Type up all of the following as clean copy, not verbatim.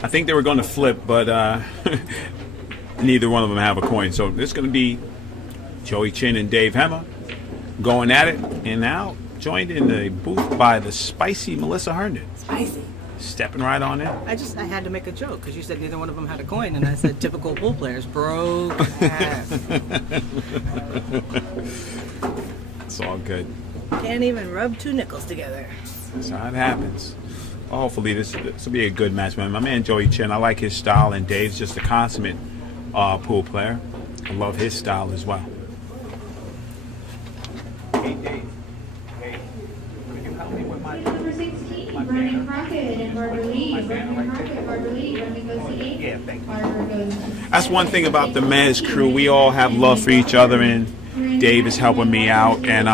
I think they were going to flip, but neither one of them have a coin. So it's going to be Joey Chin and Dave Hemmah going at it. And now joined in the booth by the spicy Melissa Herndon. Spicy. Stepping right on in. I had to make a joke because you said neither one of them had a coin, and I said typical pool players broke ass. It's all good. Can't even rub two nickels together. That's how it happens. Well, hopefully this will be a good match, man. My man Joey Chin, I like his style, and Dave's just a consummate pool player. I love his style as well. Hey, Dave. Hey, could you help me with my... Number 16, Vernon Crockett and Barbara Lee. Vernon Crockett, Barbara Lee. Vernon goes to 8. Yeah, thank you. Barbara goes to That's one thing about the Mezz crew. We all have love for each other, and Dave is helping me out, and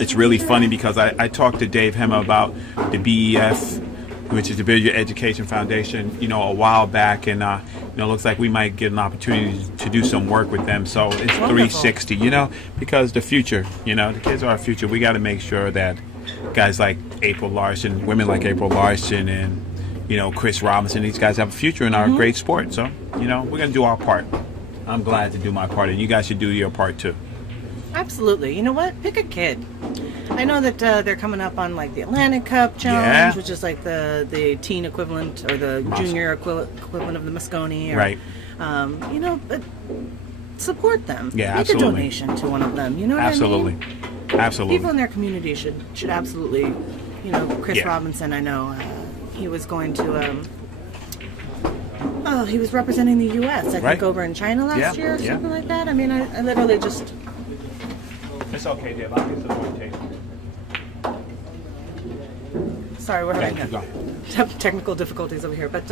it's really funny because I talked to Dave Hemmah about the BEF, which is the Billiard Education Foundation, a while back, and it looks like we might get an opportunity to do some work with them. So it's Wonderful. 360, because the future, the kids are our future. We got to make sure that guys like April Larson, women like April Larson, and Chris Robinson, these guys have a future in our great sport. So we're gonna do our part. I'm glad to do my part, and you guys should do your part too. Absolutely. You know what? Pick a kid. I know that they're coming up on like the Atlantic Cup Challenge, which is like the teen equivalent or the junior equivalent of the Moscone. Right. But support them. Yeah, Make absolutely. a donation to one of them. You know what Absolutely. I mean? Absolutely. People in their community should absolutely, Chris Robinson, I know, he was going to, he was representing the U.S., I think, over in China last year or something like that. I mean, I literally just... It's okay, Dave. I'll get to the point table. Sorry, we're having technical difficulties over here. But,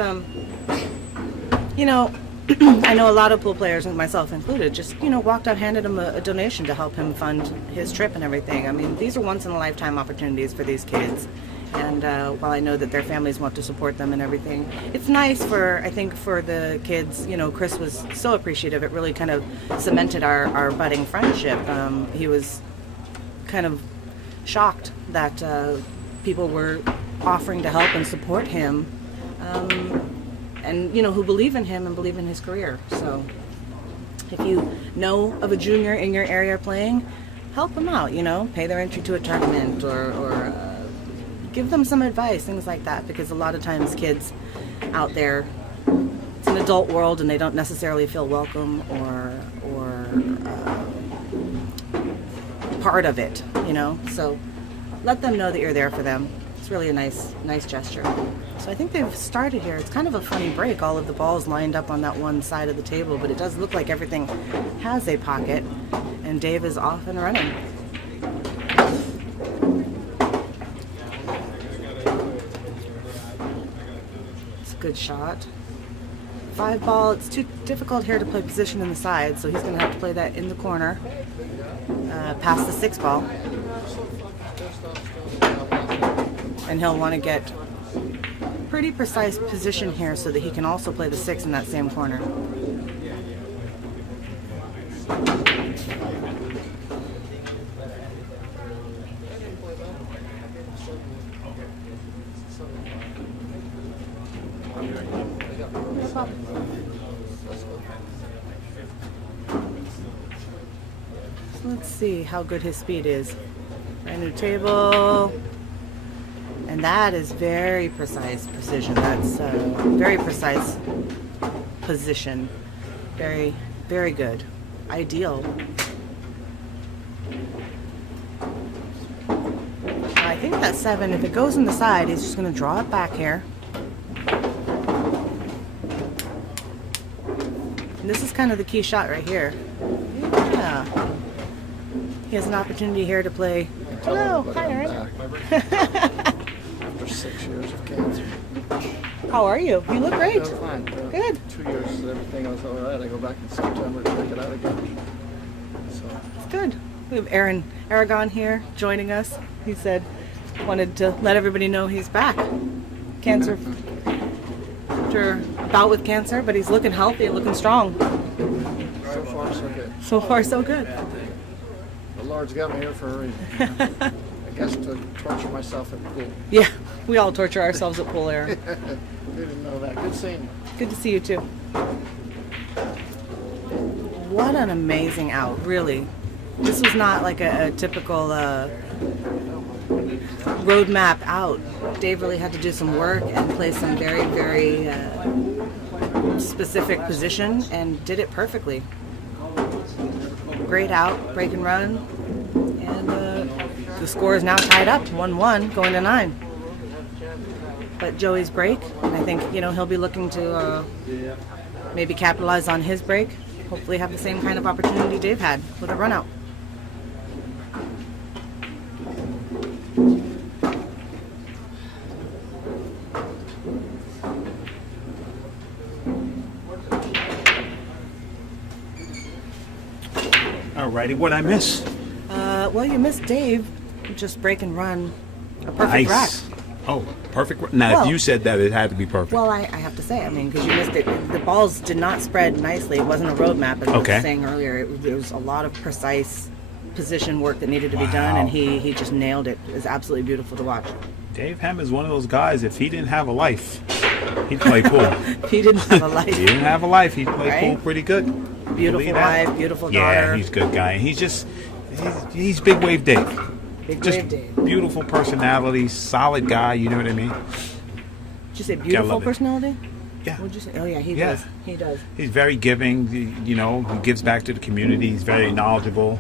I know a lot of pool players, and myself included, just, walked out, handed him a donation to help him fund his trip and everything. I mean, these are once-in-a-lifetime opportunities for these kids. And while I know that their families want to support them and everything, it's nice for the kids. Chris was so appreciative. It really kind of cemented our budding friendship. He was kind of shocked that people were offering to help and support him, and who believe in him and believe in his career. So if you know of a junior in your area playing, help them out. Pay their entry to a tournament or give them some advice, things like that, because a lot of times kids out there, it's an adult world and they don't necessarily feel welcome or part of it, so let them know that you're there for them. It's really a nice gesture. So I think they've started here. It's kind of a funny break, all of the balls lined up on that one side of the table, but it does look like everything has a pocket, and Dave is off and running. Good shot. 5-ball, it's too difficult here to play position in the side, so he's going to have to play that in the corner, past the 6-ball. And he'll want to get pretty precise position here so that he can also play the 6 in that same corner. Let's see how good his speed is. Brand new table. And that is very precise precision. That's very precise position. Very, very good. Ideal. I think that 7, if it goes in the side, he's just going to draw it back here. And this is kind of the key shot right here. Yeah. He has an opportunity here to play. Hello, hi Aaron. After 6 years of cancer. How are you? You look great. I'm fine. Good. 2 years, everything was all right. I go back in September to check it out again. So. It's good. We have Aaron Aragon here joining us. He said, wanted to let everybody know he's back. Cancer, after a bout with cancer, but he's looking healthy and looking strong. So far, so good. So far, so good. The Lord's got me here for a reason. guess to torture myself at the pool. Yeah, we all torture ourselves at pool, Aaron. Didn't know that. Good seeing you. Good to see you too. What an amazing out, really. This was not like a typical roadmap out. Dave really had to do some work and play some very, very specific position and did it perfectly. Great out, break and run, and the score is now tied up, 1-1, going to 9. But Joey's break, and I think he'll be looking to maybe capitalize on his break. Hopefully, have the same kind of opportunity Dave had with a run out. Alrighty, what'd I miss? Well, you missed Dave just break and run a perfect rack. Oh, perfect. Now, Well- if you said that, it had to be perfect. Well, I have to say, because you missed it. The balls did not spread nicely. It wasn't a roadmap, as I Okay. was saying earlier. There was a lot of precise position work that needed to be done, Wow. and he just nailed it. It was absolutely beautiful to watch. Dave Hemmah is one of those guys, if he didn't have a life, he'd play pool. He didn't have a life. He didn't have a life, he'd play Right? pool pretty good. Beautiful Believe that? wife, beautiful Yeah, daughter. he's a good guy. He's big wave Dave. Big Just wave Dave. beautiful personality, solid guy, you know what I mean? Did you say beautiful love it. personality? Yeah. What'd you say? Oh, yeah, he Yeah. does. He does. He's very giving, he gives back to the community, he's very knowledgeable.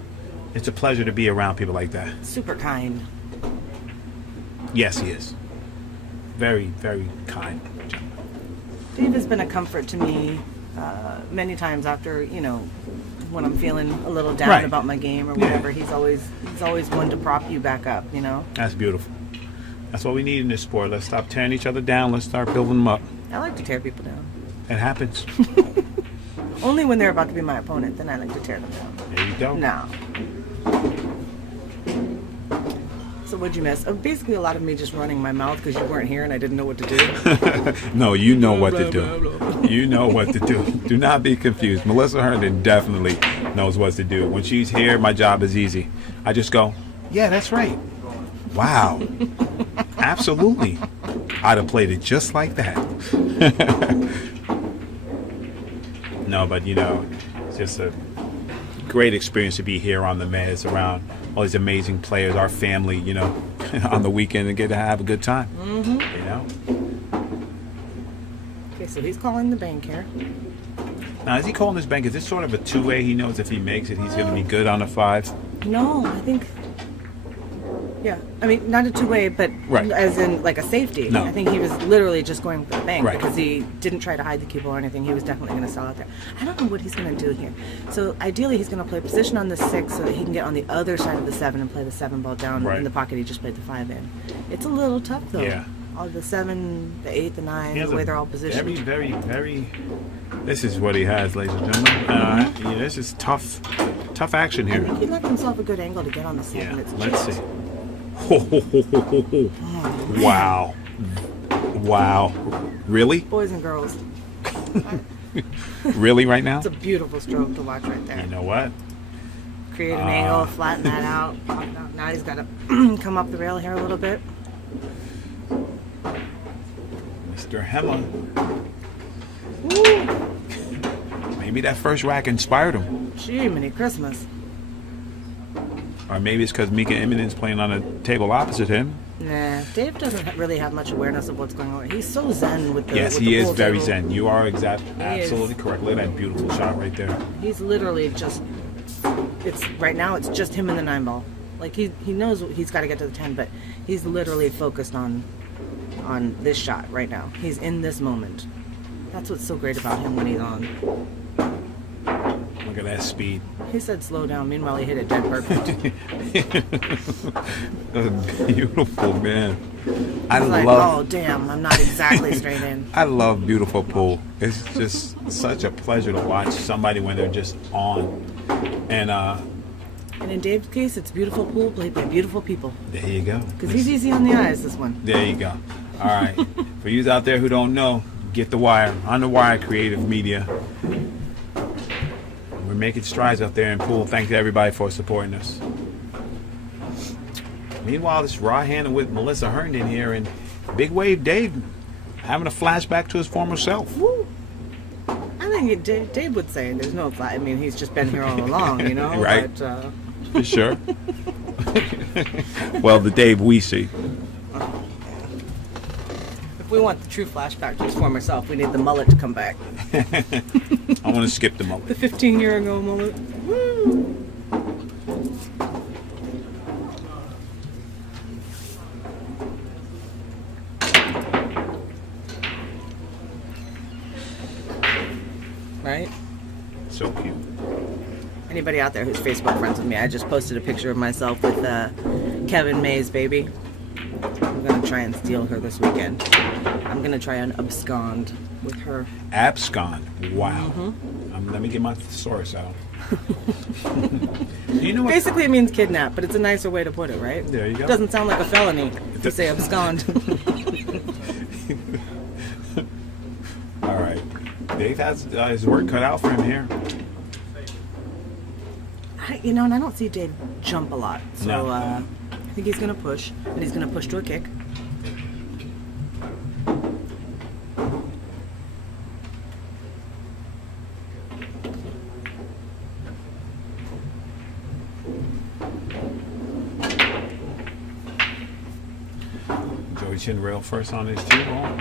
It's a pleasure to be around people like that. Super kind. Yes, he is. Very, very kind. Dave has been a comfort to me many times after, when I'm feeling a little down Right. about my game or Yeah. whatever. He's always one to prop you back up, That's beautiful. That's what we need in this sport. Let's stop tearing each other down. Let's start building them up. I like to tear people down. It happens. Only when they're about to be my opponent, then I like to tear them down. There you go. No. So what'd you miss? Basically a lot of me just running my mouth because you weren't here and I didn't know what to do. No, you know what to do. You know what to do. Do not be confused. Melissa Herndon definitely knows what to do. When she's here, my job is easy. I just go, yeah, that's right. Wow. Absolutely. I'd have played it just like that. No, but it's just a great experience to be here on the Mezz around all these amazing players, our family, on the weekend and get to have a good time. Mm-hmm. Okay, so he's calling the bank here. Now, is he calling this bank? Is this sort of a two-way? He knows if he makes it, he's going to be good on a 5? No, I think. Yeah, not a two-way, but Right. as in like a safety. No. I think he was literally just going for the bank Right. because he didn't try to hide the cue or anything. He was definitely going to sell out there. I don't know what he's going to do here. So ideally, he's going to play position on the 6 so that he can get on the other side of the 7 and play the 7 ball down Right. in the pocket he just played the 5 in. It's a little tough though. Yeah. All the 7, the 8, the 9, He has the way a they're all positioned. Very, very, very. This is what he has, ladies and gentlemen. This is tough action I here. think he left himself a good angle to get on the 7. Yeah, It's let's just- see. Wow. Wow. Really? Boys and girls. Really right now? It's a beautiful stroke to watch right there. You know what? Create an angle, flatten that out. Now he's got to come up the rail here a little bit. Mr. Hemmah. Maybe that first rack inspired him. Gee, many Christmas. Or maybe it's because Mika Eminen's playing on a table opposite him. Nah, Dave doesn't really have much awareness of what's going on. He's so zen with the Yes, with he the is pool very table. zen. You are is. absolutely correct. Look at that beautiful shot right there. He's literally just. It's right now. It's just him and the 9 ball. Like he knows he's got to get to the 10, but he's literally focused on this shot right now. He's in this moment. That's what's so great about him when he's on. Look at that speed. He said slow down. Meanwhile, he hit it dead perfect. Beautiful, man. I He's like, love. oh damn, I'm not exactly straight in. I love beautiful pool. It's just such a pleasure to watch somebody when they're just on. And And in Dave's case, it's beautiful pool played by beautiful people. there you go. Because he's easy on the eyes, this one. There you go. All right. For you out there who don't know, get the wire. On the Wire Creative Media. We're making strides out there in pool. Thank you to everybody for supporting us. Meanwhile, this raw handed with Melissa Herndon here, and Big Wave Dave having a flashback to his former self. Woo. I think Dave would say there's no. I mean, he's just been here all along, you know. Right. But, For sure. Well, the Dave we see. if we want the true flashback to his former self, we need the mullet to come back. I want to skip the mullet. The 15-year-ago mullet. Woo. Right? So cute. Anybody out there who's Facebook friends with me, I just posted a picture of myself with Kevin May's baby. I'm going to try and steal her this weekend. I'm going to try and abscond with her. Abscond. Wow. Let me get my thesaurus out. You know what? Basically, it means kidnap, but it's a nicer way to put it, right? There you go. It doesn't sound like a felony to say abscond. All right. Dave has his work cut out for him here. And I don't see Dave jump a lot. So No. I think he's going to push, and he's going to push to a kick. Joey Chin rail first on his cue ball.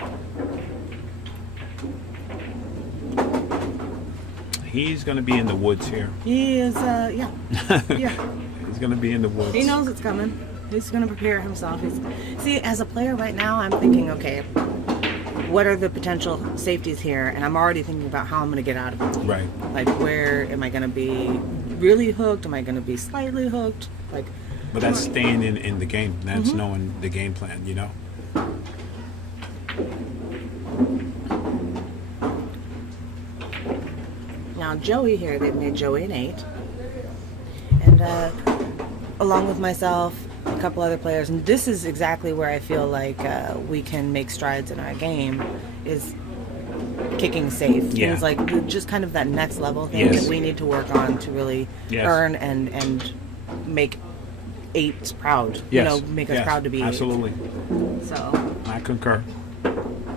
He's going to be in the woods here. He is, yeah. He's going to be in the woods. He knows it's coming. He's going to prepare himself. See, as a player right now, I'm thinking, okay, what are the potential safeties here? And I'm already thinking about how I'm going to get out of it. Right. Like, where am I going to be really hooked? Am I going to be slightly hooked? Like, But that's staying in the game. That's knowing the game plan, you know? now Joey here, they've made Joey an 8. And along with myself, a couple other players, and this is exactly where I feel like we can make strides in our game, is kicking safe. Yeah. Things like just kind of that next level thing Yes. that we need to work on to really Yes. earn and make 8s proud. Yes. Make us Yes. proud to be 8. Absolutely. So, I concur.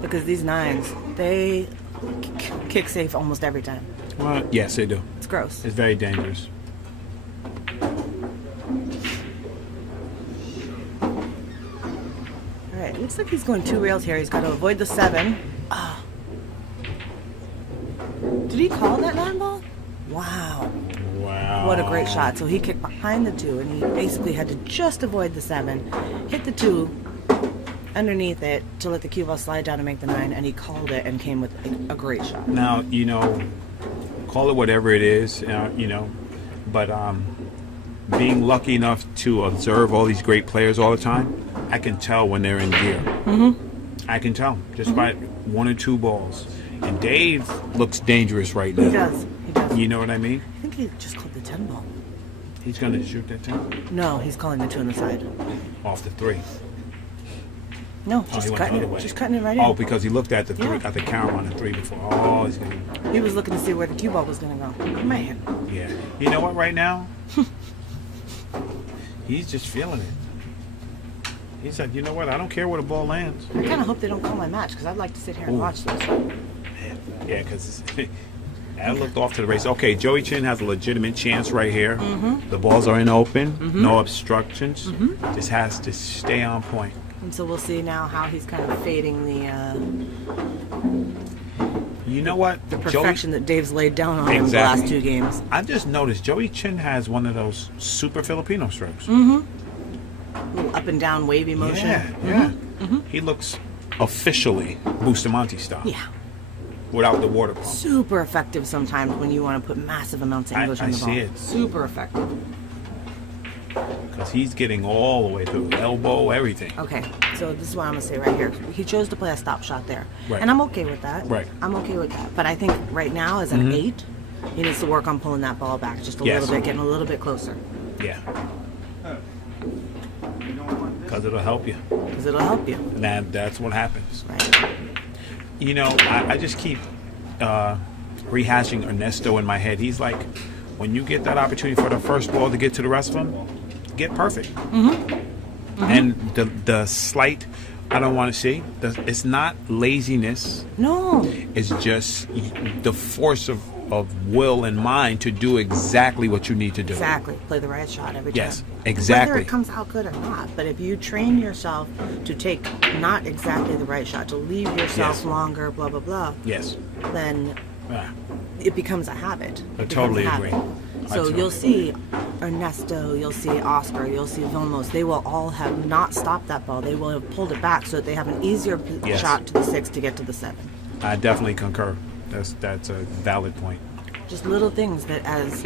because these 9s, they kick safe almost every time. Well, yes, they do. It's gross. It's very dangerous. All right, looks like he's going 2 rails here. He's got to avoid the 7. Oh. Did he call that 9 ball? Wow. Wow. What a great shot. So he kicked behind the 2, and he basically had to just avoid the 7, hit the 2 underneath it to let the cue ball slide down and make the 9, and he called it and came with a great shot. Now, call it whatever it is, but being lucky enough to observe all these great players all the time, I can tell when they're in gear. I can tell just by 1 or 2 balls. And Dave looks dangerous right now. He does. He does. You know what I mean? I think he just called the 10 ball. He's going to shoot that 10 No, he's calling the 2 on the side. off the 3. No, Oh, just he went the cutting other it. way. Just cutting it right Oh, in. because he looked at the 3, Yeah. at the camera on the 3 before. Oh, he's going to. He was looking to see where the cue ball was going to go. Man. Yeah. You know what? Right now, he's just feeling it. He's like, you know what? I don't care where the ball lands. I kind of hope they don't call my match because I'd like to sit here and Ooh. watch this. Yeah, because that looked off to the race. Okay, Joey Chin has a legitimate chance right here. The balls are in open, no obstructions. Just has to stay on point. And so we'll see now how he's kind of fading You know what? the perfection that Dave's laid down on him the Exactly. last 2 games. I've just noticed Joey Chin has one of those super Filipino strokes. Little up and down wavy motion. Yeah. He looks officially Bustamante style. Yeah. Without the water pump. Super effective sometimes when you want to put massive amounts of English I on the ball. see it. Super effective. Because he's getting all the way through elbow, everything. Okay, so this is what I'm going to say right here. He chose to play a stop shot there. Right. And I'm okay with that. Right. I'm okay with that. But I think right now, as an 8, he needs to work on pulling that ball back just a Yes. little bit, getting a little bit closer. Yeah. Because it'll help you. Because it'll help you. And that's what happens. Right. I just keep rehashing Ernesto in my head. He's like, when you get that opportunity for the first ball to get to the rest of them, get perfect. And the slight, I don't want to see, it's not laziness. No. It's just the force of will and mind to do exactly what you need to do. Exactly. Play the right shot every time. Yes, exactly. Whether it comes out good or not. But if you train yourself to take not exactly the right shot, to leave yourself Yes. longer, blah, blah, blah, Yes. then Ah, it becomes a habit. I It becomes totally a habit. agree. I So totally you'll see Ernesto, you'll see Oscar, you'll see Vilmos. They will all have not stopped that ball. They will have pulled it back so that they have an easier Yes. shot to the 6 to get to the 7. I definitely concur. That's a valid point. Just little things that as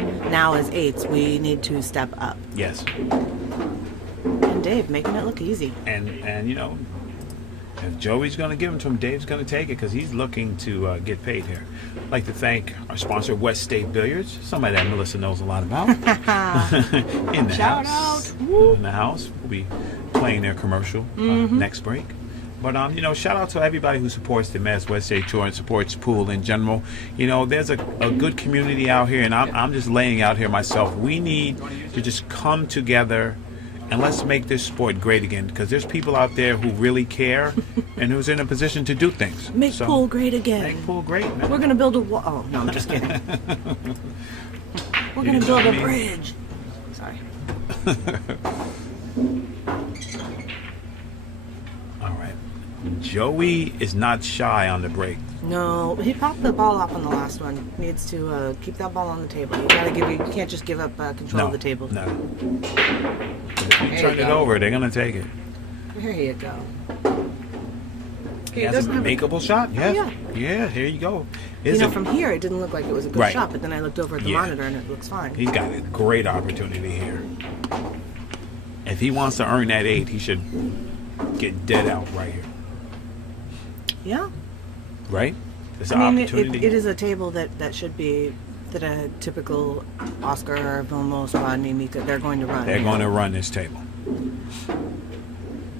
8s we need to step up. Yes. And Dave making it look easy. And you know, if Joey's going to give them to him, Dave's going to take it because he's looking to get paid here. I'd like to thank our sponsor, West State Billiards, somebody that Melissa knows a lot about. In the Shout house. out. Woo. In the house. We'll be playing their commercial next break. But, you know, shout out to everybody who supports the Mezz West State Tour and supports pool in general. You know, there's a good community out here, and I'm just laying out here myself. We need to just come together and let's make this sport great again, because there's people out there who really care and who's in a position to do things. Make So, pool great again. Make pool great, man. We're going to build a wall. Oh, no, I'm just kidding. We're going You to know build what I a mean? bridge. Sorry. All right. Joey is not shy on the break. No, he popped the ball off on the last one. Needs to keep that ball on the table. You can't just give up control No, of the table. no. If you There turn you it go. over, they're going to take it. There you go. He It has doesn't a have a- makeable shot? Yes. yeah. Yeah, here you go. You know, from here, it didn't look like it was a good Right. shot, but then I looked over at the Yeah. monitor and it looks fine. He's got a great opportunity here. If he wants to earn that 8, he should get dead out right here. Yeah. Right? There's I an mean, opportunity. it is a table that should be, that a typical Oscar or Vilmos, Rodney, Mika, they're going to run. They're going to run this table.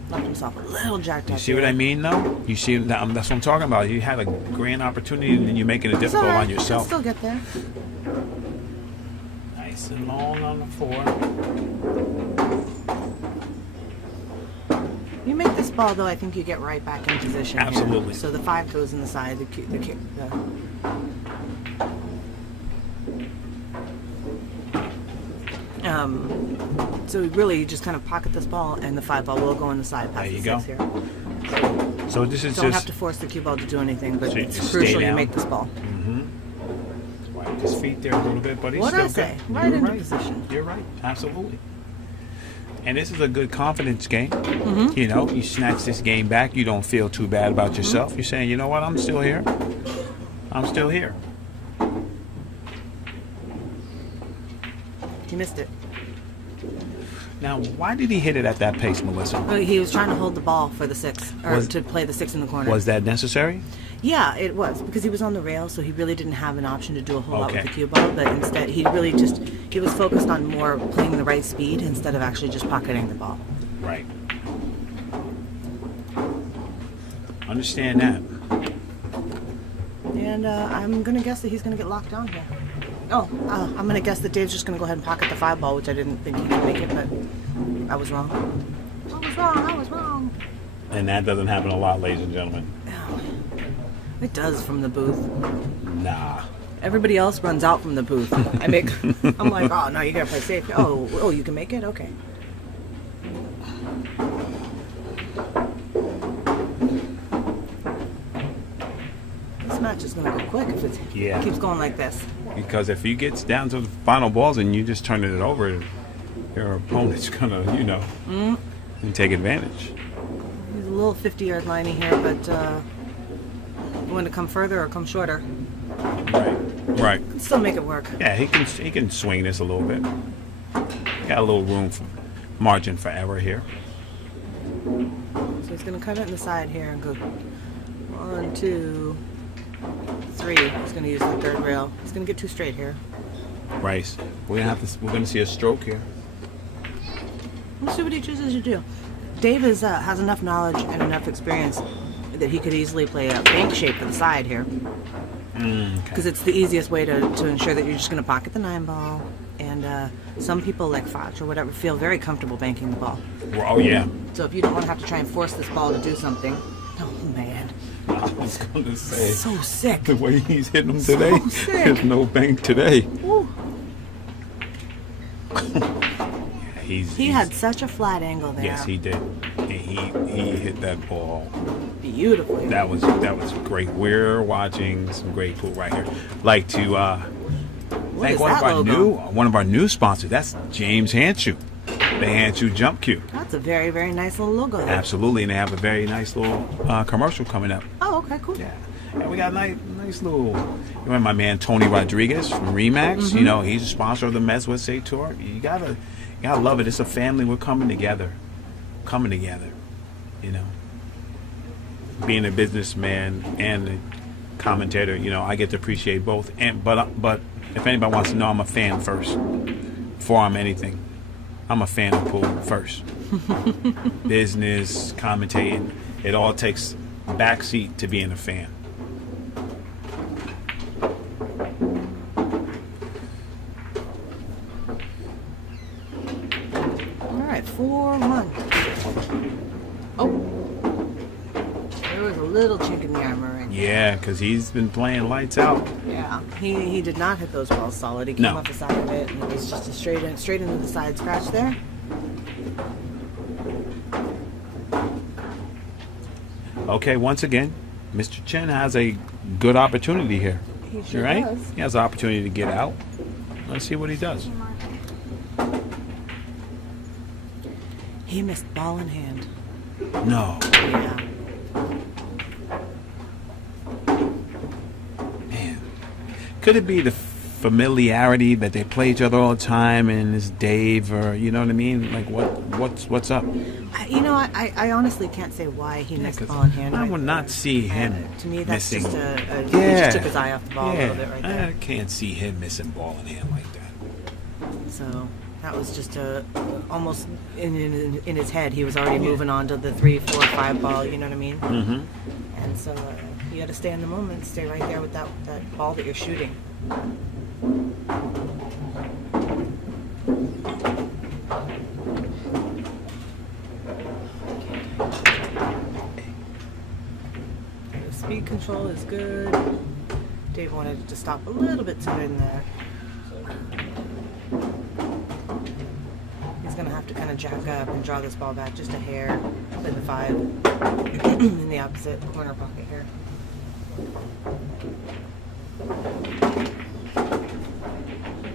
Left himself a little jacked You up. see what I mean, though? You see, that's what I'm talking about. You had a grand opportunity, and then you're making it It's difficult all right. on yourself. You'll still get there. Nice and long on the 4. You make this ball, though, I think you get right back in position. here. Absolutely. So the 5 goes in the side. So really, you just kind of pocket this ball, and the 5 ball will go in the side past There you the go. 6 here. So this is Don't have just to force the cue ball to do anything, but So you it's just stay crucial you down. make this ball. wipe his feet there a little bit, but he's What'd I still say? good. Right You're into position. You're right. Absolutely. And this is a good confidence game. Mm-hmm. You know, you snatch this game back. You don't feel too bad about yourself. Mm-hmm. You're saying, you know what? I'm still here. I'm still here. He missed it. Now, why did he hit it at that pace, Melissa? Oh, he was trying to hold the ball for the 6, or Was- to play the 6 in the corner. Was that necessary? Yeah, it was, because he was on the rail, so he really didn't have an option to do a whole lot with Okay. the cue ball, but instead he was focused on more playing the right speed instead of actually just pocketing the ball. Right. Understand that. And I'm going to guess that he's going to get locked down here. Oh, I'm going to guess that Dave's just going to go ahead and pocket the 5 ball, which I didn't think he could make it, but I was wrong. I was wrong. And that doesn't happen a lot, ladies and gentlemen. Oh, it does from the booth. Nah. Everybody else runs out from the booth. I'm like, oh, no, you got to play safe. Oh, you can make it? Okay. This match is going to go quick if it keeps going like this. Because if he gets down to the final balls and you just turn it over, your opponent's gonna, and take advantage. He's a little 50-yard liney here, but you want to come further or come shorter? Right. Still make it work. Yeah, he can swing this a little bit. Got a little room for margin for error here. So he's going to cut it in the side here and go 1, 2, 3. He's going to use the 3rd rail. He's going to get 2 straight here. Right. We're gonna see a stroke here. We'll see what he chooses to do. Dave has enough knowledge and enough experience that he could easily play a bank shape for the side here. Because it's the easiest way to ensure that you're just going to pocket the 9 ball and And some people like Foch or whatever feel very comfortable banking the ball. Oh yeah. So if you don't want to have to try and force this ball to do something, oh man, I was gonna say so sick. the way he's hitting them today, So sick. there's no bank today. Woo. He had such a flat angle there. Yes, he did. And he hit that ball. Beautifully. That was great. We're watching some great pool right here. Like to thank is one of that logo? one of our new sponsors. That's James Hanshoe, the Hanshoe Jump Cue. That's a very, very nice little logo there. Absolutely, and they have a very nice little commercial coming up. Oh, okay, cool. Yeah, and we got a nice little. You know, my man Tony Rodriguez from Remax. You know, he's a sponsor of the Mezz USA tour. You gotta love it. It's a family. We're coming together. You know, being a businessman and a commentator, you know, I get to appreciate both. But if anybody wants to know, I'm a fan first. Before I'm anything, I'm a fan of pool first. Business, commentating, it all takes a backseat to being a fan. All right, 4-1. Oh, there was a little chink in the armor right there. Yeah, because he's been playing lights out. Yeah, he did not hit those balls solid. He came No. off the side of it, and it was just a straight into the side scratch there. Okay, once again, Mr. Chen has a good opportunity here. He sure Right? does. He has an opportunity to get out. Let's see what he does. He missed ball in hand. No. Yeah. Man. Could it be the familiarity that they play each other all the time and it's Dave, or you know what I mean? Like what's up? I honestly can't say why he missed 'Cause ball in hand. I would not see him To me, that's missing. just he just took his eye off the ball a little bit right there. I can't see him missing ball in hand like that. So that was just almost in his head. He was already moving on to the 3, 4, 5 ball. You know what I mean? Mm-hmm. And so you got to stay in the moment, stay right there with that ball that you're shooting. The speed control is good. Dave wanted it to stop a little bit sooner than that. He's going to have to kind of jack up and draw this ball back just a hair up in the 5 in the opposite corner pocket here.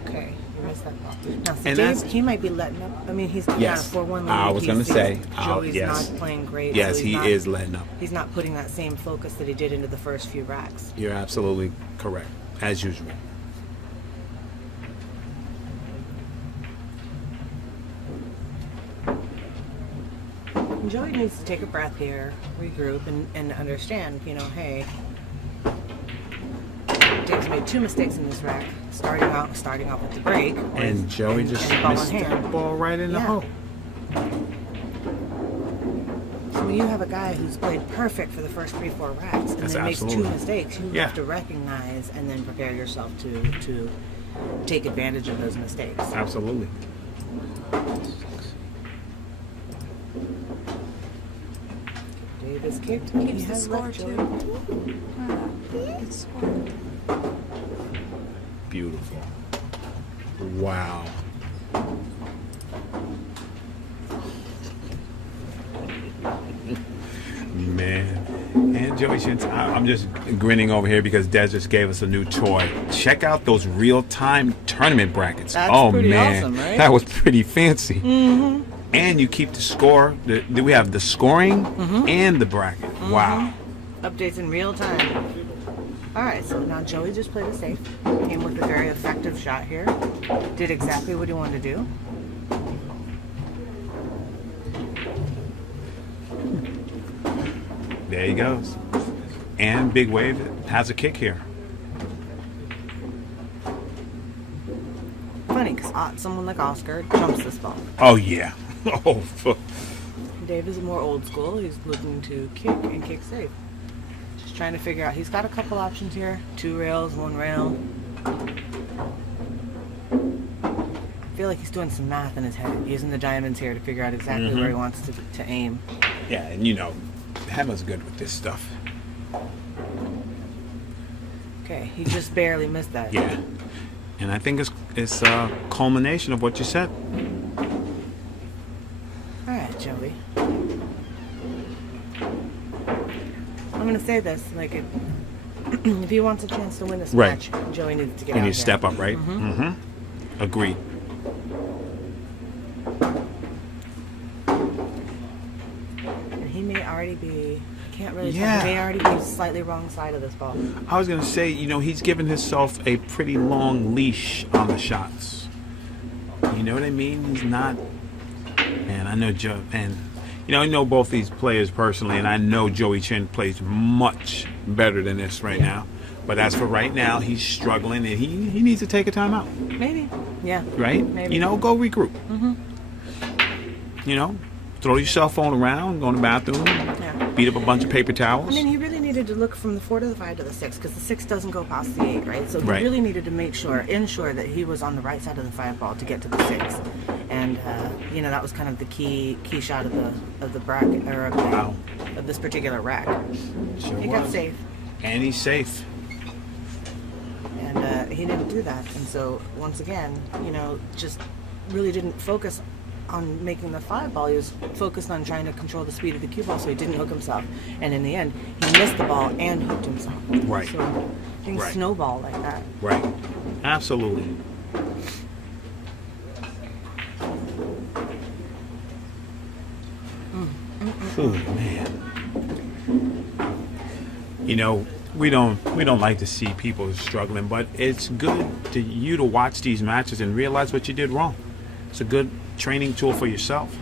Okay, he missed that ball. Now, see, And Dave, that's- he might be letting up. I mean, he's got Yes. a 4-1 lead. I was gonna say, Joey's yes. not playing great. Yes, so he he's not, is letting up. He's not putting that same focus that he did into the first few racks. You're absolutely correct, as usual. And Joey needs to take a breath here, regroup, and understand, hey, Dave's made 2 mistakes in this rack, starting off with the break. And Joey just and ball in missed hand. that ball right in the Yeah. hole. So when you have a guy who's played perfect for the first 3, 4 racks, and That's then makes 2 absolutely. mistakes, you Yeah. have to recognize and then prepare yourself to take advantage of those mistakes. Absolutely. Dave is kicked. Keeps He the has score left too. Joey. It's scored. Beautiful. Wow. Man. And Joey Shins, I'm just grinning over here because Des just gave us a new toy. Check out those real-time tournament brackets. That's oh pretty man, awesome, right? that was pretty fancy. Mm-hmm. And you keep the score. We have the scoring and the bracket. Wow. Updates in real time. All right, so now Joey just played it safe. Came with a very effective shot here. Did exactly what he wanted to do. There he goes. And Big Wave has a kick here. Funny, because someone like Oscar jumps this ball. Oh yeah. Oh. Dave is more old school. He's looking to kick and kick safe. Just trying to figure out. He's got a couple options here. 2 rails, 1 rail. feel like he's doing some math in his head, using the diamonds here to figure out exactly where he wants to aim. Yeah, and you know, Hemmah's good with this stuff. Okay, he just barely missed that. Yeah, and I think it's a culmination of what you said. All right, Joey. I'm gonna say this, like, if he wants a chance to win this Right. match, Joey needs to get And out you there. step up, right? Agreed. And he may already be, I can't really tell, Yeah. he may already be slightly wrong side of this ball. I was gonna say, you know, he's given himself a pretty long leash on the shots. You know what I mean? He's not. And I know Joe, and you know, I know both these players personally, and I know Joey Chin plays much better than this right now. But as for right now, he's struggling, and he needs to take a timeout, Maybe. Yeah. right? Maybe. You know, go regroup. You know, throw your cell phone around, go in the bathroom, Yeah. beat up a bunch of paper towels. I mean, he really needed to look from the 4 to the 5 to the 6, because the 6 doesn't go past the 8, right? So he Right. really needed to ensure that he was on the right side of the 5 ball to get to the 6. And you know, that was kind of the key shot of the bracket, or of, Wow. of this particular rack. Sure He got was. safe, And he's safe. and he didn't do that. And so once again, you know, just really didn't focus on making the 5 ball. He was focused on trying to control the speed of the cue ball, so he didn't hook himself. And in the end, he missed the ball and hooked himself. Right. So things Right. snowball like that. Right. Absolutely. Oh man. You know, we don't like to see people struggling, but it's good to you to watch these matches and realize what you did wrong. It's a good training tool for yourself.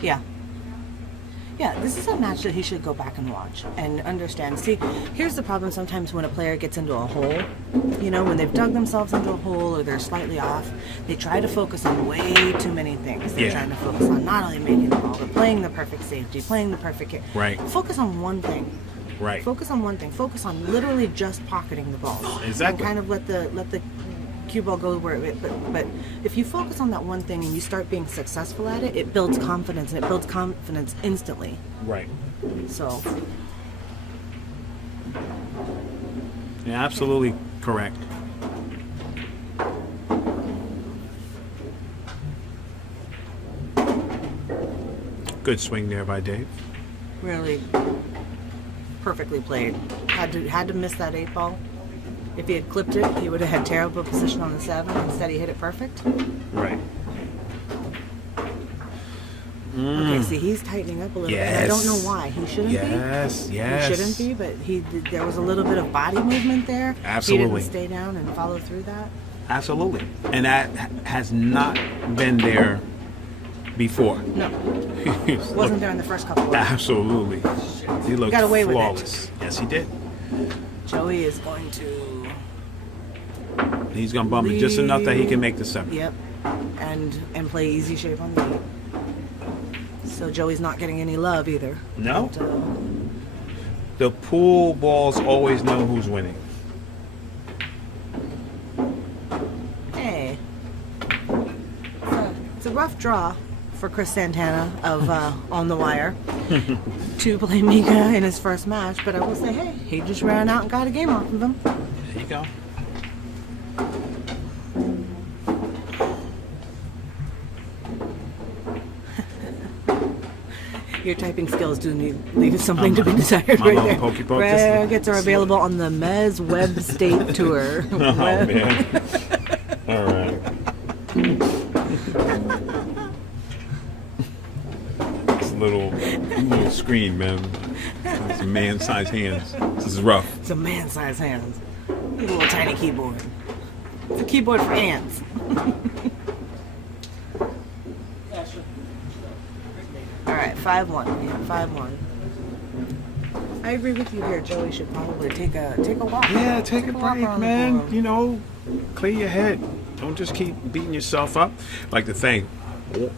Yeah. Yeah, this is a match that he should go back and watch and understand. See, here's the problem sometimes when a player gets into a hole, you know, when they've dug themselves into a hole or they're slightly off, they try to focus on way too many things. They're Yeah. trying to focus on not only making the ball, but playing the perfect safety, playing the perfect hit. Right. Focus on one thing. Right. Focus on one thing. Focus on literally just pocketing the ball. Exactly. And kind of let the cue ball go where it, but if you focus on that one thing and you start being successful at it, it builds confidence, and it builds confidence instantly. Right. So Yeah, absolutely correct. Good swing there by Dave. really perfectly played. Had to miss that 8 ball. If he had clipped it, he would have had terrible position on the 7. Instead, he hit it perfect. Right. Okay, see, he's tightening up a little bit. And I don't know Yes. why. He shouldn't be. Yes, yes. He shouldn't be, but there was a little bit of body movement there. Absolutely. He didn't stay down and follow through that. Absolutely. And that has not been there before. No, wasn't there in the first couple of Absolutely. He looked got away with it. flawless. Yes, he did. Joey is going to, He's going to bump it just enough that he can make the 7. yep, and play easy shape on the 8. So Joey's not getting any love either. No. But, The pool balls always know who's winning. hey, it's a rough draw for Chris Santana of On the Wire to play Mika in his first match, but I will say, hey, he just ran out and got a game off of him. There you go. Your typing skills do leave something to be desired I'm right on there. Pokey Poke. Brackets are available on the Mezz Web State Tour. Oh, man. All right. This little screen, man. It's man-sized hands. This is rough. It's a man-sized hands. A little tiny keyboard. It's a keyboard for ants. All right, 5-1. Yeah, 5-1. I agree with you here. Joey should probably take a walk. Yeah, take a walk break, around the man. board. You know, clear your head. Don't just keep beating yourself up. I'd like to thank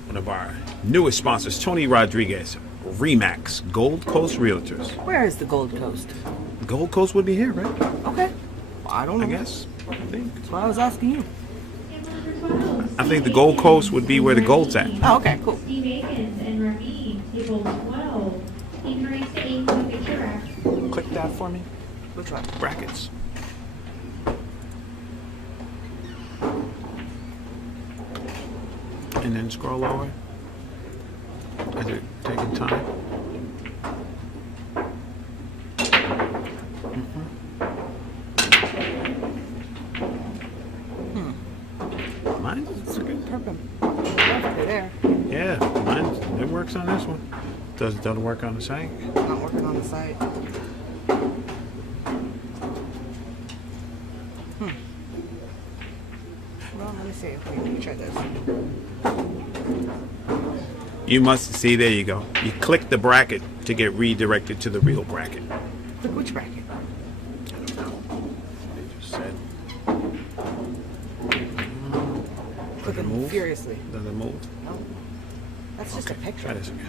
one of our newest sponsors, Tony Rodriguez, Remax, Gold Coast Realtors. Where is the Gold Coast? Gold Coast would be here, right? Okay. Well, I don't know. I guess. I think. That's why I was asking you. Game number 12. I think the Gold Coast would be where the gold's at. Oh, okay, cool. Steve Akins and Rami, table 12. You can raise to 8 with a picture rack. Click that for me. Which one? Brackets. And then scroll lower. Is it taking time? Mine? Perfectly there. Yeah, mine. It works on this one. Doesn't work on the site. Not working on the site. Well, let me see. Wait, let me try this. You must see. There you go. You click the bracket to get redirected to the real bracket. Look, which bracket? They just said. Clicking move? furiously. Does it move? No. That's just a picture. Try this again.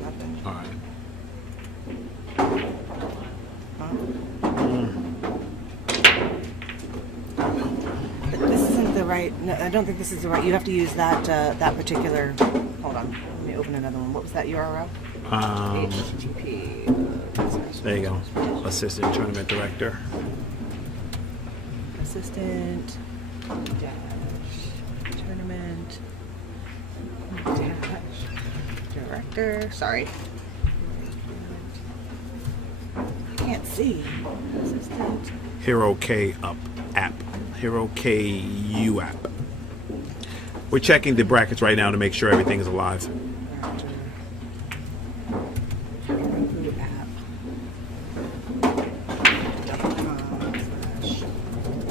Nothing. All right. But this isn't the right. No, I don't think this is the right. You have to use that that particular. Hold on. Let me open another one. What was that URL? HTTP. There you go. Assistant Tournament Director. Assistant dash tournament dash director. Sorry. Can't see. Assistant. Hero K up app. Hero K U app. We're checking the brackets right now to make sure everything is alive. Director. App.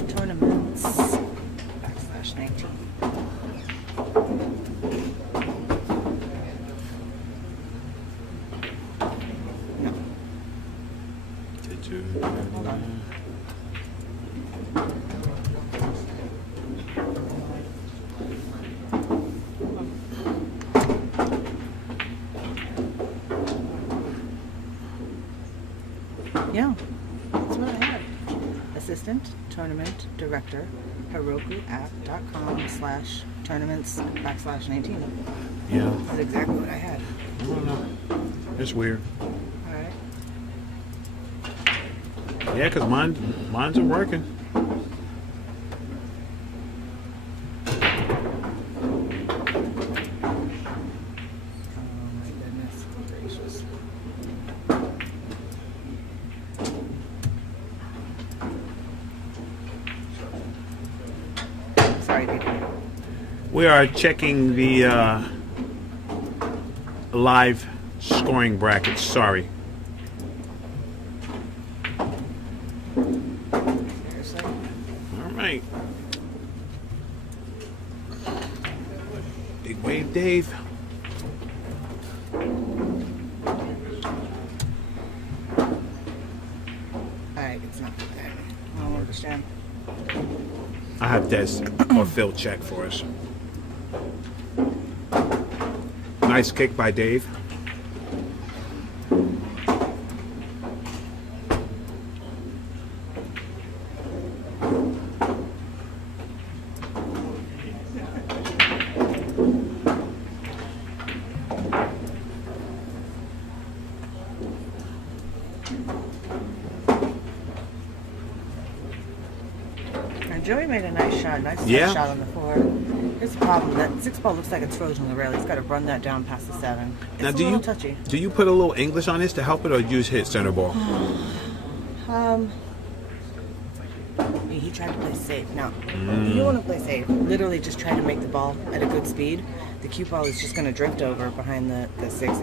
Tournaments / 19. No. Did you? Hold on. Yeah, that's what I had. Assistant Tournament Director, HerokuApp.com/tournaments / 19. Yeah. That's exactly what I had. I don't know. It's weird. All right. Yeah, because mine's are working. Oh my goodness gracious. Sorry, people. We are checking the live scoring brackets. Sorry. Seriously? All right. Big Wave Dave. Alright, it's not that. I don't understand. I have Des or Phil check for us. Nice kick by Dave. And Joey made a nice shot, nice Yeah. shot on the floor. Here's the problem: that 6 ball looks like it's frozen on the rail. He's got to run that down past the 7. It's Now, a little touchy. do you put a little English on this to help it, or do you just hit center ball? He tried to play safe. Now, if you want to play safe, literally just try to make the ball at a good speed. The cue ball is just going to drift over behind the 6.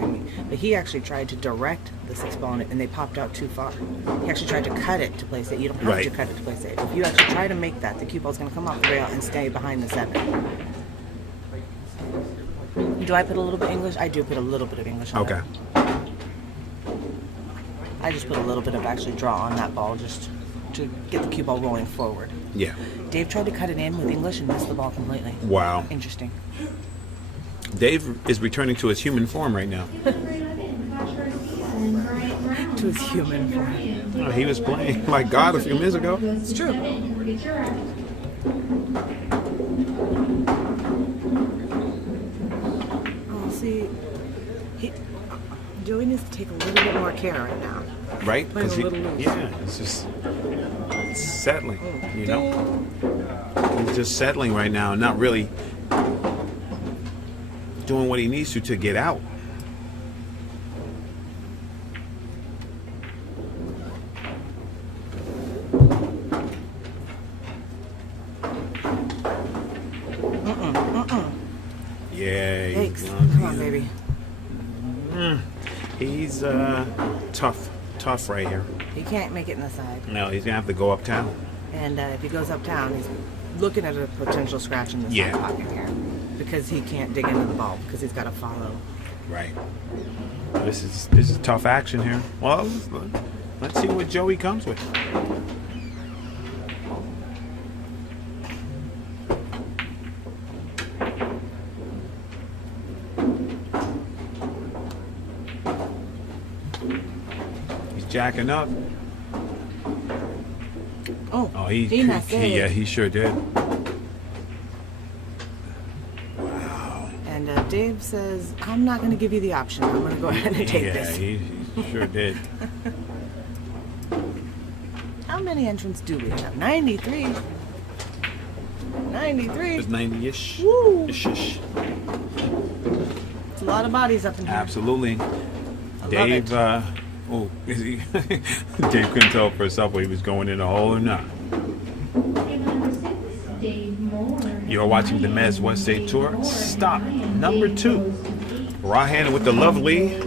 But he actually tried to direct the 6 ball, and they popped out too far. He actually tried to cut it to play safe. You don't have Right. to cut it to play safe. If you actually try to make that, the cue ball is going to come off the rail and stay behind the 7. Do I put a little bit of English? I do put a little bit of English on Okay. it. I just put a little bit of actually draw on that ball just to get the cue ball rolling forward. Yeah. Dave tried to cut it in with English and missed the ball completely. Wow. Interesting. Dave is returning to his human form right now. Number 11, Josh Garcia and Brian Brown. To his human form. Oh, he was playing like God a few minutes ago. It's true. Picture rack. Oh, see, Joey needs to take a little bit more care right now. Right? Playing a he, little loose. yeah, it's just settling. Oh, You know, he's just settling right now, not really doing what he needs to get out. Yeah, Thanks. Come on, baby. he's tough right here. He can't make it in the side. No, he's gonna have to go uptown. And if he goes uptown, he's looking at a potential scratch in the Yeah. side pocket here. Because he can't dig into the ball, because he's got to follow. Right. This is tough action here. Well, let's see what Joey comes with. He's jacking up. Oh, Oh, he sure did. And Dave says, I'm not going to give you the option. I'm going to go ahead and take Yeah, this. he sure did. How many entrants do we have? 93. 93. It's 90-ish. Woo. Ish. It's a lot of bodies up in here. Absolutely. love Dave, it. is he? Dave couldn't tell for himself whether he was going in a hole or not. And number 6, Dave Moore. You're watching the Mezz West State Tour. Stop. Number 2. Raw-handed with the lovely.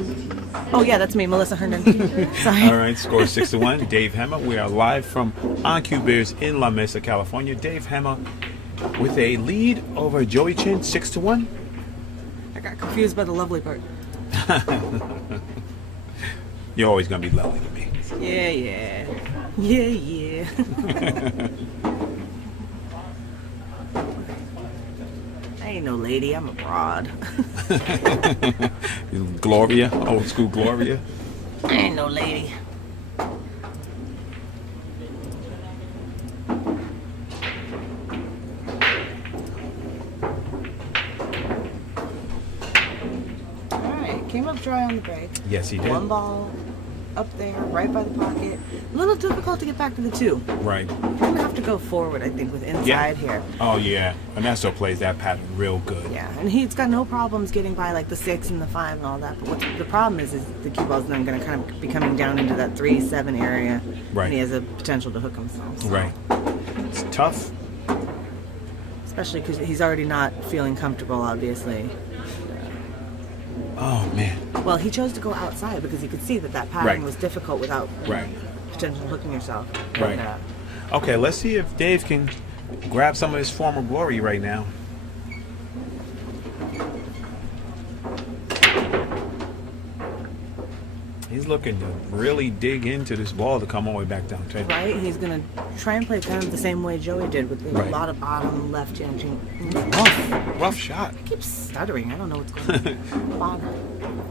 Oh, yeah, that's me, Melissa Herndon. Sorry. All right, score 6-1. Dave Hemmah. We are live from OnQ Bears in La Mesa, California. Dave Hemmah with a lead over Joey Chin, 6-1. I got confused by the lovely part. You're always gonna be lovely to me. Yeah. I ain't no lady, I'm a broad. Gloria, old school Gloria. I ain't no lady. Alright, came up dry on the break. Yes, he did. One ball up there, right by the pocket. A little difficult to get back to the 2. Right. We're gonna have to go forward, I think, with inside here. Oh yeah. Ernesto plays that pattern real good. Yeah, and he's got no problems getting by like the 6 and the 5 and all that. But what the problem is the cue ball's then going to kind of be coming down into that 3-7 area, Right. and he has a potential to hook himself. So. Right. It's tough. Especially because he's already not feeling comfortable, obviously. Oh man. Well, he chose to go outside because he could see that pattern Right. was difficult without Right. potentially hooking yourself. Right. And, Okay, let's see if Dave can grab some of his former glory right now. He's looking to really dig into this ball to come all the way back down, too. right? He's going to try and play kind of the same way Joey did with a Right. lot of bottom left hand. Rough shot. I keep stuttering. I don't know what's going on. Bottom.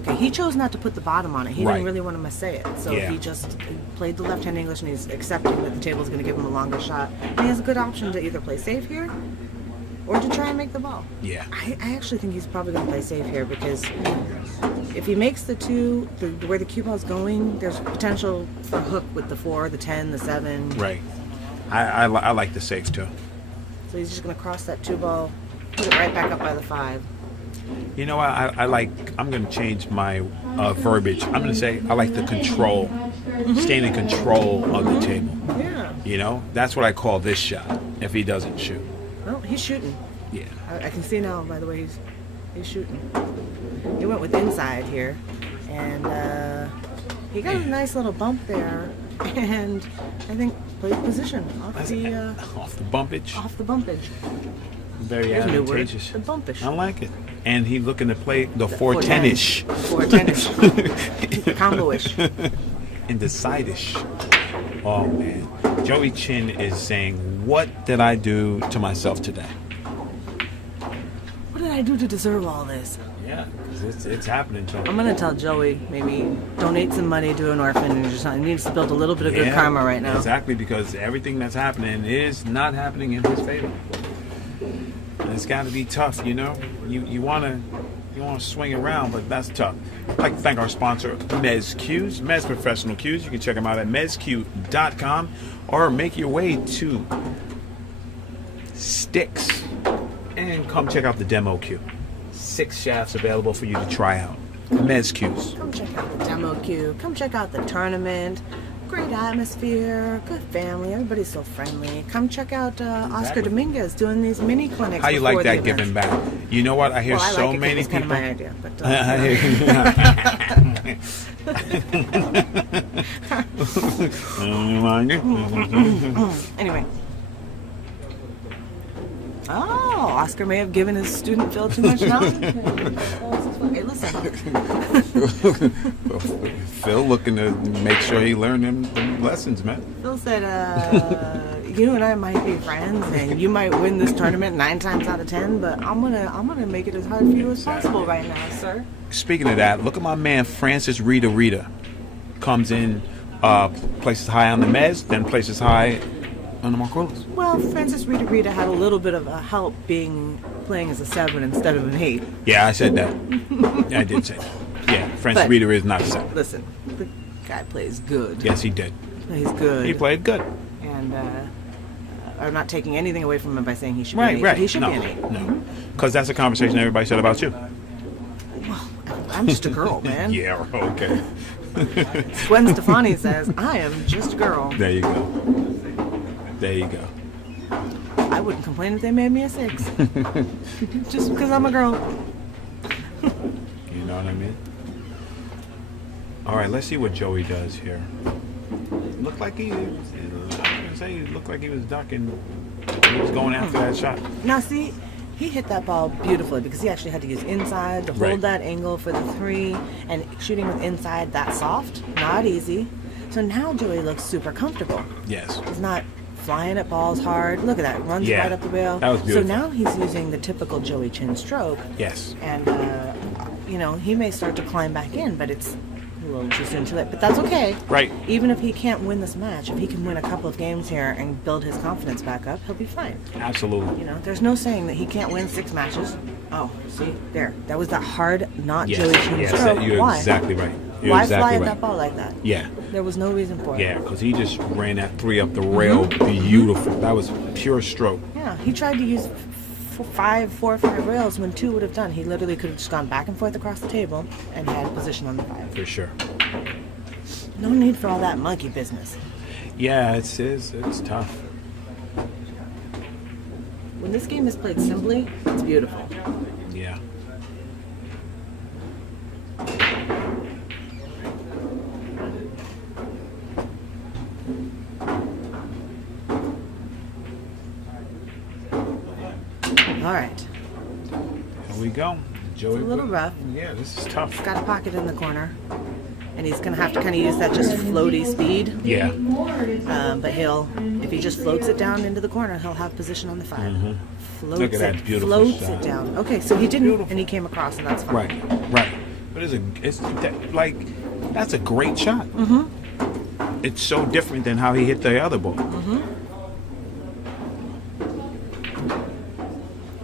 Okay, he chose not to put the bottom on it. He Right. didn't really want to say it. So Yeah. he just played the left-hand English, and he's accepting that the table's going to give him a longer shot. And he has a good option to either play safe here or to try and make the ball. Yeah. I actually think he's probably going to play safe here because if he makes the 2, where the cue ball's going, there's potential for hook with the 4, the 10, the 7. Right. I like the safe, too. So he's just going to cross that 2 ball, put it right back up by the 5. You know what? I'm going to change my verbiage. I'm going to say I like the control, staying in control of the table. Yeah. You know, that's what I call this shot if he doesn't shoot. Well, he's shooting. Yeah. I can see now by the way he's shooting. He went with inside here, and he got a nice little bump there, and I think played position off Off the bumpage. off the bumpage. Very There's a new word. advantageous. The bumpish. I like it. And he's looking to play the 410-ish. 410ish. Combo-ish. In the side-ish. Oh, man. Joey Chin is saying, what did I do to myself today? What did I I do to deserve all this? Yeah, 'cause it's happening, Joey. I'm gonna tell Joey maybe donate some money to an orphanage or something. He needs to build a little bit of good karma right now. Exactly, because everything that's happening is not happening in his favor. And it's got to be tough, you know. You wanna swing around, but that's tough. I'd like to thank our sponsor, Mezz Qs, Mezz Professional Qs. You can check them out at mezzq.com or make your way to Sticks and come check out the demo queue. 6 shafts available for you to try out. Mezz Qs. Come check out the demo queue. Come check out the tournament. Great atmosphere, good family. Everybody's so friendly. Come check out Oscar Dominguez doing these mini clinics. How you like before that the giving events. back? You know what? I hear Well, I so like it 'cause many it's people. kind of my idea, but anyway. Oh, Oscar may have given his student Phil too much knowledge. Hey, listen. Phil looking to make sure he learned them lessons, man. Phil said, you and I might be friends, and you might win this tournament 9 times out of 10, but I'm gonna make it as hard for you as possible right now, sir. Speaking of that, look at my man Francis Rita. Comes in, places high on the Mezz, then places high on the Marcolas. Well, Francis Rita had a little bit of a help playing as a 7 instead of an 8. Yeah, I said that. I did say that. Yeah, Francis But- Rita is not a 7. Listen, the guy plays good. Yes, he did. He's good. He played good. And I'm not taking anything away from him by saying he should be Right, an 8. right. But he should no, be an 8. no. Because that's a conversation everybody said about you. I'm just a girl, man. Yeah, okay. Gwen Stefani says, I am just a girl. There you go. There you go. I wouldn't complain if they made me a 6. Just because I'm a girl. You know what I mean? All right, let's see what Joey does here. Looked like he looked like he was ducking. He was going after that shot. Now, see, he hit that ball beautifully because he actually had to use inside to hold Right. that angle for the 3, and shooting with inside that soft, not easy. So now Joey looks super comfortable. Yes. He's not flying at balls hard. Look at that, runs Yeah, right up the rail. that was beautiful. So now he's using the typical Joey chin stroke, Yes. and he may start to climb back in, but it's a little too soon to it. But that's okay. Right. Even if he can't win this match, if he can win a couple of games here and build his confidence back up, he'll be fine. Absolutely. You know, there's no saying that he can't win 6 matches. Oh, see, there. That was that hard, not Yes. Joey chin Yes. stroke. You're Why? exactly right. You're Why exactly fly at right. that ball like that? Yeah. There was no reason for it. Yeah, because he just ran that 3 up the rail. Beautiful. That was pure stroke. Yeah, he tried to use 4 or 5 rails when 2 would have done. He literally could have just gone back and forth across the table and had position on the 5. For sure. No need for all that monkey business. Yeah, it's tough. When this game is played simply, it's beautiful. Yeah. All right. Here we go. Joey. It's a little rough. Yeah, this is tough. Got a pocket in the corner. And he's going to have to kind of use that just floaty speed. Yeah. But if he just floats it down into the corner, he'll have position on the 5. Floats Look at that beautiful floats shot. it down. Okay, so he didn't, and he came across, and that's fine. Right. But that's a great shot. Mm-hmm. It's so different than how he hit the other ball. Mm-hmm.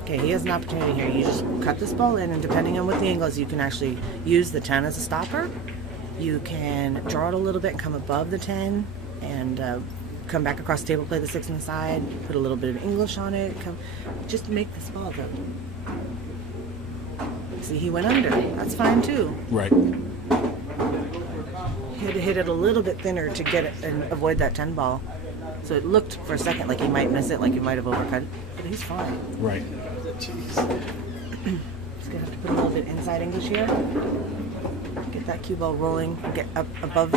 Okay, he has an opportunity here. You just cut this ball in, and depending on what the angle is, you can actually use the 10 as a stopper. You can draw it a little bit and come above the 10 and come back across the table, play the 6 on the side, put a little bit of English on it. Just make this ball go. See, he went under. That's fine too. Right. He had to hit it a little bit thinner to get it and avoid that 10 ball. So it looked for a second like he might miss it, like he might have overcut it, but he's fine. Right. Just gonna have to put a little bit inside English here. Get that cue ball rolling. Get up above.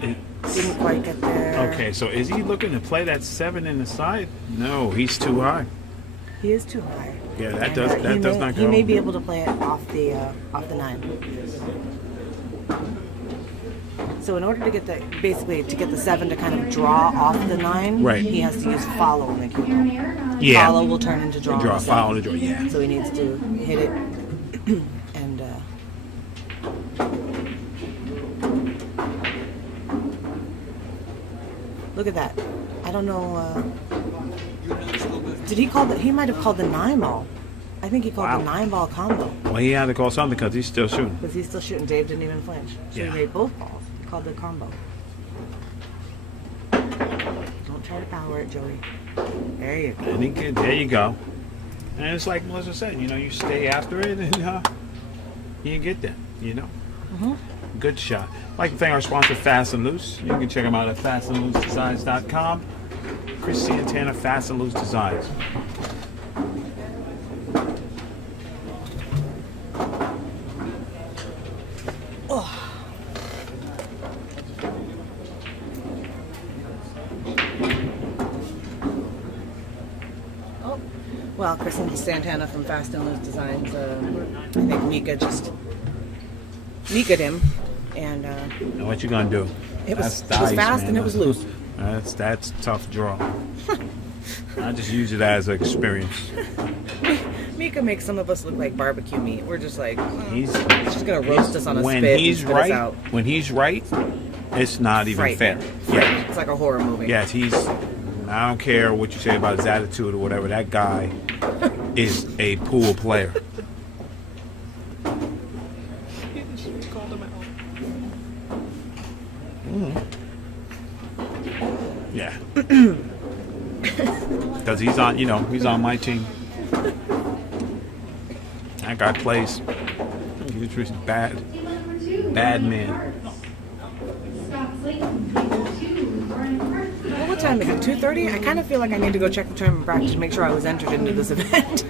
Didn't quite get there. Okay, so is he looking to play that 7 in the side? No, he's too high. He is too high. Yeah, that And, does not go. He may be able to play it off the 9. So in order to get the 7 to kind of draw off the 9, Right. he has to use follow in the cue ball. Yeah. Follow will turn into draw. Draw, also. follow the draw, yeah. So he needs to hit it and look at that. I don't know. Did he call he might have called the 9-ball. I think he called the 9-ball combo Well, he had to call something because he's still shooting. because he's still shooting. Dave didn't even flinch. So Yeah. he made both balls. He called the combo. Don't try to power it, Joey. There you go. And there you go. And it's like Melissa said, you stay after it and you get there, Good shot. I'd like to thank our sponsor, Fast and Loose. You can check them out at fastandloosedesigns.com. Chris Santana, Fast and Loose Designs. Well, Chris Santana from Fast and Loose Designs. I think Mika'd him, and Now what you gonna do? it was That's fast man. and it was loose. That's tough draw. I just use it as an experience. Mika makes some of us look like barbecue meat. We're just like, He's just gonna roast us on a when spit he's and spit us right. out. When he's right, it's not even Frightening. fair. Yeah. It's like a horror movie. Yes, I don't care what you say about his attitude or whatever. That guy is a pool player. Yeah. Because he's on my team. That guy plays. He's just bad man. Scott Slayton, table 2, Brian Park. Well, what time is it? 2:30? I kind of feel like I need to go check the tournament practice to make sure I was entered into this event.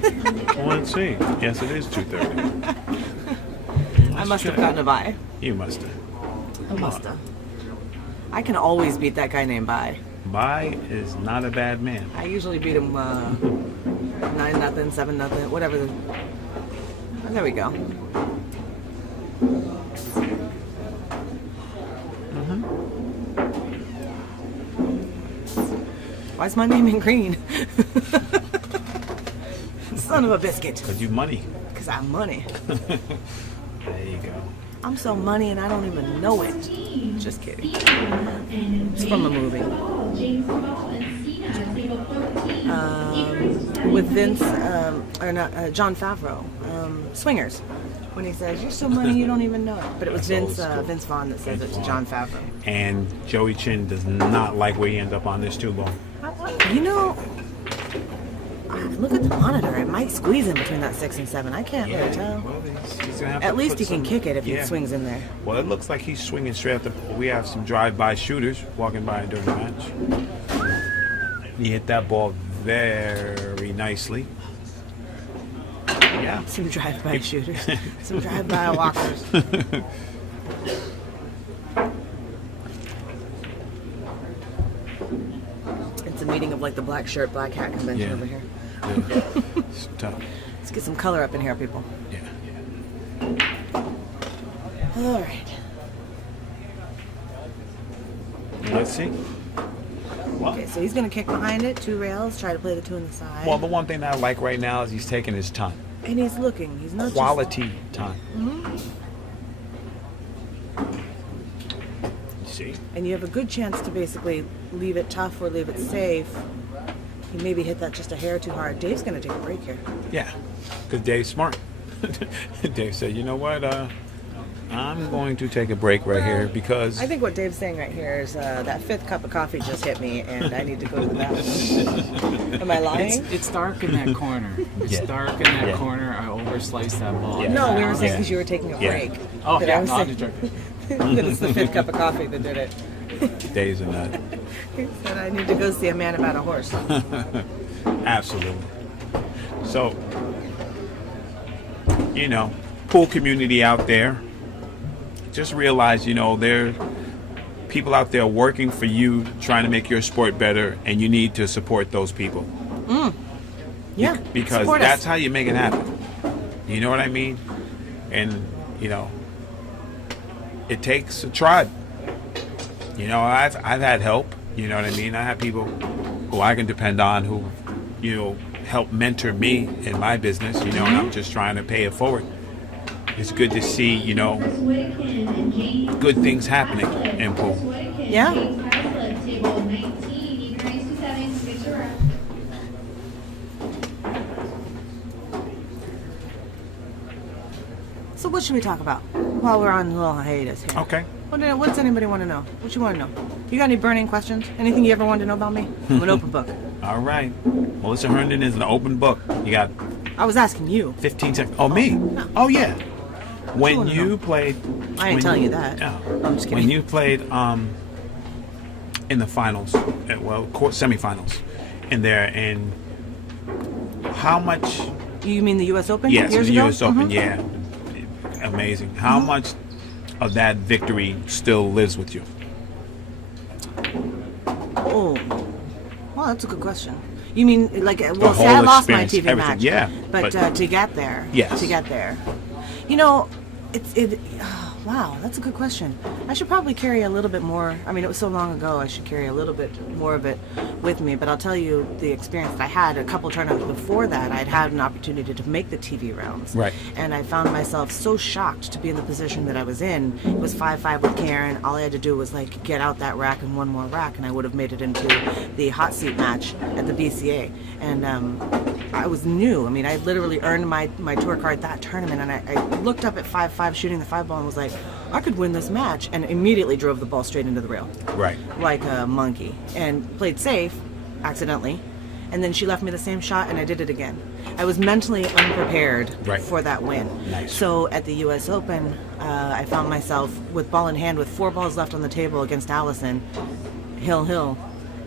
Well, let's see. Yes, it is 2:30. I must have gotten a bye. You must have. I must have. I can always beat that guy named Bye. Bye is not a bad man. I usually beat him 9-0, 7-0, whatever. And there we go. Why is my name in green? Son of a biscuit. Because you money. Because I'm money. There you go. I'm so money and I don't even know it. Just kidding. It's from a movie. James Ball and Cena, table 13. With Vince, or not, John Favreau, Swingers, when he says, "You're so money you don't even know it." But it was That's Vince old school. Vince Vaughn that says Vince it to Vaughn. John Favreau. And Joey Chin does not like where he ends up on this 2-ball. You know, look at the monitor. It might squeeze in between that 6 and 7. I can't really tell. Well, he's gonna have At to least put he can some- kick it if he yeah. swings in there. Well, it looks like he's swinging straight up the. We have some drive-by shooters walking by during the match. He hit that ball very nicely. Yeah. Some drive-by shooters, some drive-by walkers. It's a meeting of like the black shirt, black hat convention Yeah. over here. It's tough. Let's get some color up in here, people. Yeah. All right. Let's see. Well, Okay, so he's gonna kick behind it, 2 rails, try to play the 2 on the side. well, the one thing that I like right now is he's taking his time. And he's looking. He's not Quality time. See? and you have a good chance to basically leave it tough or leave it safe. You maybe hit that just a hair too hard. Dave's gonna take a break here. Yeah. Because Dave's smart. Dave said, you know what? I'm going to take a break right here because I think what Dave's saying right here is that 5th cup of coffee just hit me, and I need to go to the bathroom. Am I lying? It's dark in that corner. It's Yeah. dark in that Yeah. corner. I oversliced that ball. Yeah. No, we were saying Yeah. because you were taking a Yeah. break. Oh, That yeah, I was no, I'm saying just joking. that it's the 5th cup of coffee that did it. Dave's a nut. He said I need to go see a man about a horse. Absolutely. So, pool community out there, just realize, there are people out there working for you, trying to make your sport better, and you need to support those people. Yeah, Because support that's us. how you make it happen. You know what I mean? And, it takes a tribe. I've had help. You know what I mean? I have people who I can depend on who help mentor me in my business, and I'm just trying to pay it forward. It's good to see, good things happening in pool. Yeah. Table 19, even raised to 7, switch around. So what should we talk about while we're on a little hiatus here? Okay. What does anybody want to know? What you want to know? You got any burning questions? Anything you ever wanted to know about me? I'm an open book. All right. Melissa Herndon is an open book. You got I was asking you. 15 seconds. Oh, me? Oh, yeah. When wanna you know? played... I ain't telling you that. No. I'm just kidding. When you played in the finals, semifinals, in there, and how much... You mean the U.S. Open? Yes, years the ago? U.S. Open, Mhm. yeah. Amazing. How much of that victory still lives with you? Oh, well, that's a good question. You mean like see, whole I lost my experience, TV everything, match, yeah, but but- to get there, Yes. to get there, wow, that's a good question. I should probably carry a little bit more. I mean, it was so long ago. I should carry a little bit more of it with me. But I'll tell you the experience that I had a couple tournaments before that. I'd had an opportunity to make the TV rounds, Right. and I found myself so shocked to be in the position that I was in. It was 5-5 with Karen. All I had to do was like get out that rack and one more rack, and I would have made it into the hot seat match at the BCA. And I was new. I mean, I literally earned my tour card that tournament, and I looked up at 5-5 shooting the 5 ball and was like, I could win this match, and immediately drove the ball straight into the rail Right. like a monkey and played safe accidentally, and then she left me the same shot and I did it again. I was mentally unprepared Right. for that win. Nice. So at the US Open, I found myself with ball in hand with 4 balls left on the table against Allison Hill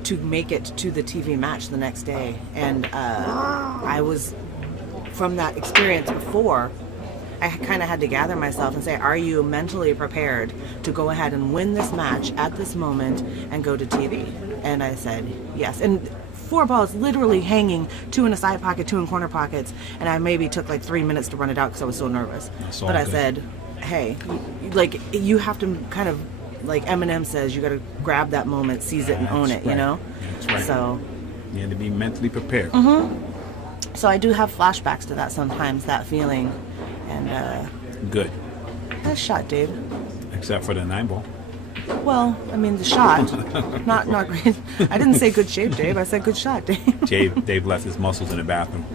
to make it to the TV match the next day. And I was, from that experience before, I kind of had to gather myself and say, are you mentally prepared to go ahead and win this match at this moment and go to TV? And I said, yes. And 4 balls literally hanging, 2 in a side pocket, 2 in corner pockets. And I maybe took like 3 minutes to run it out because I was so nervous. That's all But I good. said, hey, you have to kind of, like Eminem says, you got to grab that moment, seize it and own it, That's right. you know? That's right. So You had to be mentally prepared. So I do have flashbacks to that sometimes, that feeling. And Good. nice shot, Dave. Except for the 9 ball. Well, I mean the shot, not great. I didn't say good shape, Dave. I said good shot, Dave. Dave left his muscles in the bathroom.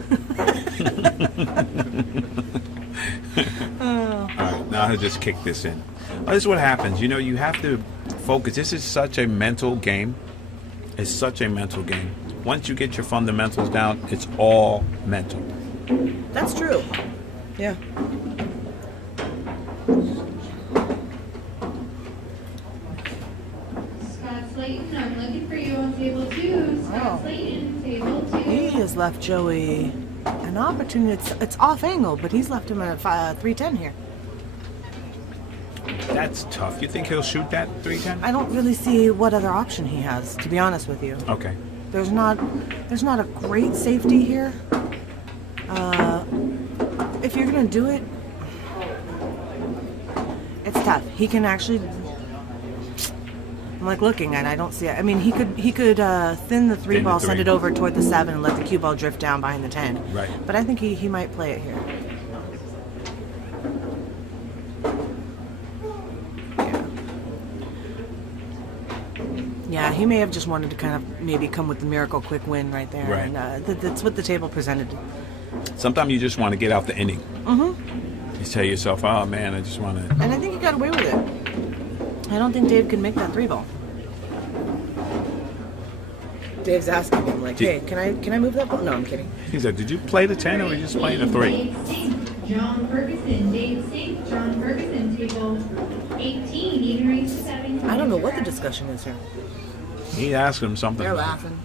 All right, now I'll just kick this in. This is what happens. You have to focus. This is such a mental game. It's such a mental game. Once you get your fundamentals down, it's all mental. That's true. Yeah. Scott Slayton, I'm looking for you on table 2. Scott Wow. Slayton, table 2. He has left Joey an opportunity. It's off angle, but he's left him at 310 here. That's tough. You think he'll shoot that 310? I don't really see what other option he has, to be honest with you. Okay. There's not a great safety here. If you're gonna do it, it's tough. He can actually. I'm like looking at it, I don't see it. I mean, he could thin the 3 Thin the ball, send 3. it over toward the 7, and let the cue ball drift down behind the 10. Right. But I think he might play it here. Yeah, he may have just wanted to kind of maybe come with the miracle quick win right there. Right. And that's what the table presented. Sometimes you just want to get out the inning. You tell yourself, oh man, I just want to. And I think he got away with it. I don't think Dave can make that 3 ball. Dave's asking him, like, hey, can I move that ball? No, I'm kidding. He said, did you play the 10 or were you just playing the 3? Dave Sink, John Ferguson, Dave Sink, John Ferguson, table 18, even raised to 7. I don't know what the discussion is here. He asked him something. They're laughing.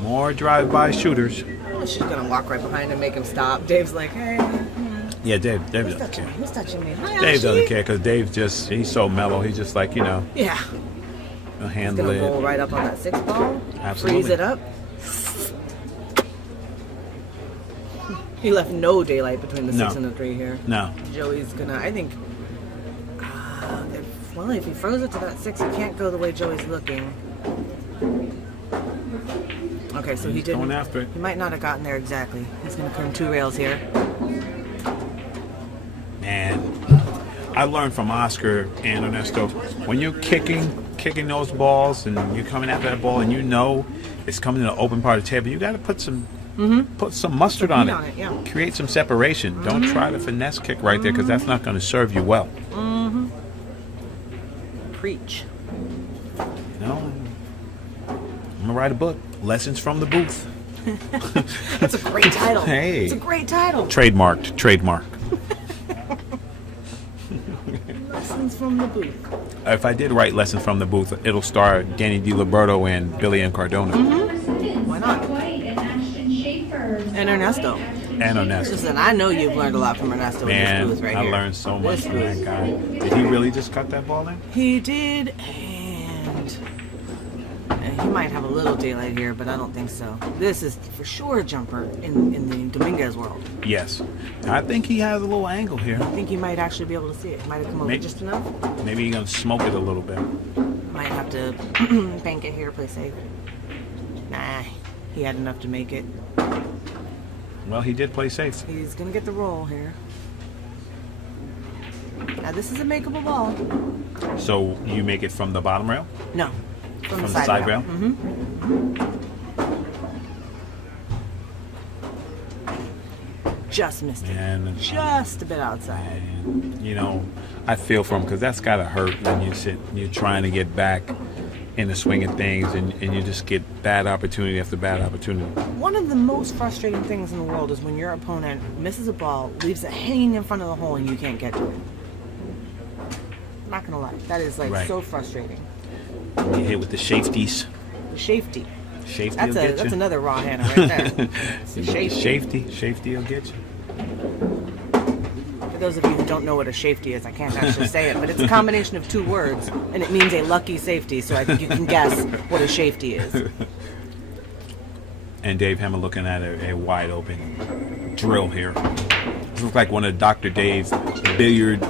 More drive-by shooters. She's gonna walk right behind him, make him stop. Dave's like, hey, Yeah, Dave who's doesn't touching care. me? Who's touching me? Hi, Dave Ashley. doesn't care because he's so mellow. He's just like, Yeah. he'll He's handle gonna roll it. right up on that 6 ball. Absolutely. Freeze it up. He left no daylight between the 6 No. and the 3 here. No. Joey's gonna, I think, Well, if he froze it to that 6, he can't go the way Joey's looking. Okay, so he He's didn't. going after it. He might not have gotten there exactly. He's going to come 2 rails here. Man, I learned from Oscar and Ernesto, when you're kicking those balls and you're coming after that ball and you know it's coming to the open part of the table, you got to put some mustard on heat it. on it, yeah. Create some separation. Don't try to finesse kick right there because that's not going to serve you well. Preach. You know, I'm gonna write a book, Lessons from the Booth. That's a great title. Hey. It's a great title. Trademark. Lessons from the booth. If I did write Lessons from the Booth, it'll star Danny DiLiberto and Billy and Cardona. Why not? And Ernesto. And Ernesto. Listen, I know you've learned a lot from Ernesto in Man, this booth right I here. learned so much This from that booth. guy. Did he really just cut that ball in? He did, and he might have a little daylight here, but I don't think so. This is for sure a jumper in the Dominguez world. Yes. I think he has a little angle here. I think he might actually be able to see it. Might have come over Maybe. just enough. Maybe he's gonna smoke it a little bit. Might have to bank it here, play safe. Nah, he had enough to make it. Well, he did play safe. He's gonna get the roll here. Now this is a makeable ball. So you make it from the bottom rail? No, From the side rail? Just missed it. And Just a bit outside. you know, I feel for him because that's gotta hurt when you're trying to get back in the swing of things and you just get bad opportunity after bad opportunity. One of the most frustrating things in the world is when your opponent misses a ball, leaves it hanging in front of the hole, and you can't get to it. I'm not gonna lie, that is like Right. so frustrating. You hit with the safeties. Safety. Safety That's will get you. another raw handle right there. It's a safety. Safety will get you. For those of you who don't know what a safety is, I can't actually say it, but it's a combination of 2 words, and it means a lucky safety. So I think you can guess what a safety is. And Dave Hemmah looking at a wide open drill here. This looks like one of Dr. Dave's billiard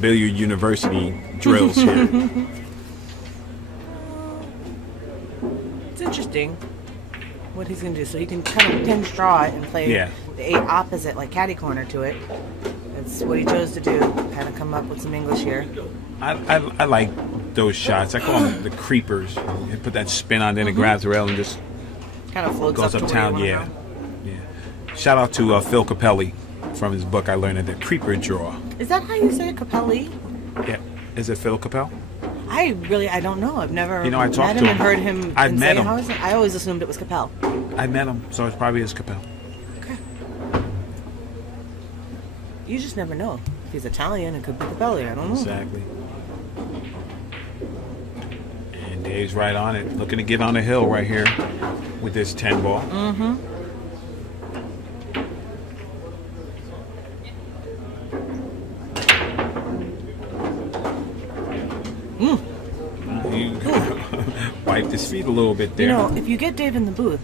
university drills here. It's interesting what he's going to do. So he can kind of pinch draw it and play a opposite, like caddy corner to it. That's what he chose to do. Kind of come up with some English here. I like those shots. I call them the creepers. You put that spin on, then it grabs the rail and just Kind of floats goes up to uptown. where you Yeah, wanna go. yeah. Shout out to Phil Capelli from his book. I learned at the creeper draw. Is that how you say it, Capelli? Yeah, is it Phil Capel? I don't know. I've never You know, I talked met to him and him. heard him. I've and met say him. how is it. I always assumed it was Capel. I met him, so it's probably his Capel. Okay. You just never know. If he's Italian, it could be Capelli. I don't know. Exactly. And Dave's right on it, looking to get on the hill right here with this 10 ball. He wiped his feet a little bit there. You know, if you get Dave in the booth,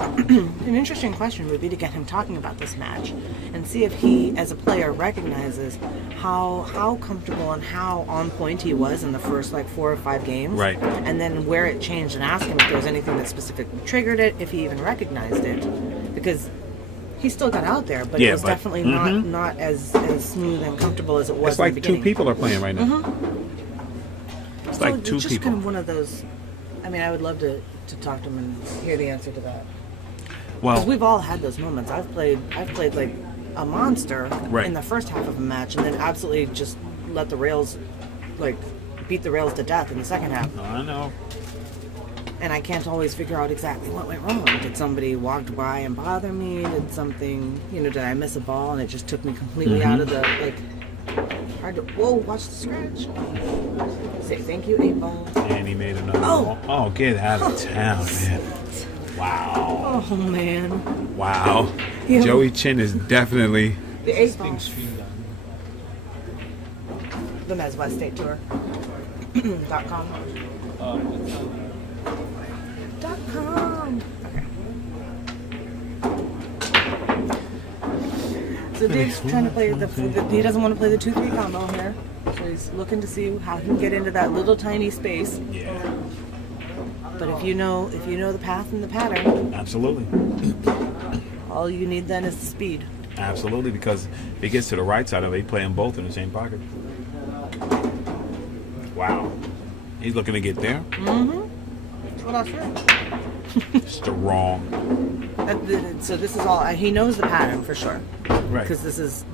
an interesting question would be to get him talking about this match and see if he, as a player, recognizes how comfortable and how on point he was in the first like 4 or 5 games. Right. And then where it changed, and ask him if there was anything that specifically triggered it, if he even recognized it, because he still got out there, but it was definitely not as smooth and comfortable as it was. It's like in the 2 beginning. people are playing right now. It's So like 2 it's just people. kind of one of those. I mean, I would love to talk to him and hear the answer to that. Because Well, we've all had those moments. I've played like a monster Right. in the first half of a match, and then absolutely just let the rails, like, beat the rails to death in the second half. I know. And I can't always figure out exactly what went wrong. Did somebody walk by and bother me? Did something, did I miss a ball and it just took me completely out of the, like, hard to, whoa, watch the scratch. Say thank you, 8 ball. And he made another Oh. ball. Oh, get out of town, man. Wow. Oh, man. Wow. Yeah. Joey Chin is definitely... The 8 ball. The Mezz West State Tour. .com. .com. Okay. So Dave's trying to play he doesn't want to play the 2-3 combo here. So he's looking to see how he can get into that little tiny space. Yeah, But if you know the path and the pattern, absolutely. all you need then is the speed. Absolutely, because if he gets to the right side of it, he play them both in the same pocket. Wow. He's looking to get there. That's what I said. Strong. So this is all, he knows the pattern for sure. Right. Because this is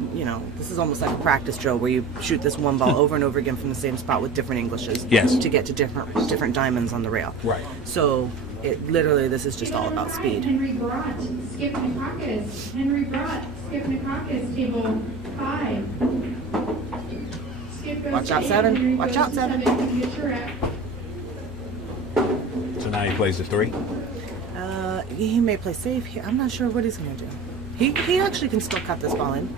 almost like a practice drill where you shoot this one ball over and over again from the same spot with different Englishes. Yes. To get to different diamonds on the rail. Right. So this is just all about speed. Henry Brott, Skip Nikakis. Henry Brott, Skip Nikakis, table 5. Skip goes Watch to out, 8, 7. Henry Watch goes out, to 7. Get your rep. So now he plays the 3. He may play safe here. I'm not sure what he's going to do. He actually can still cut this ball in.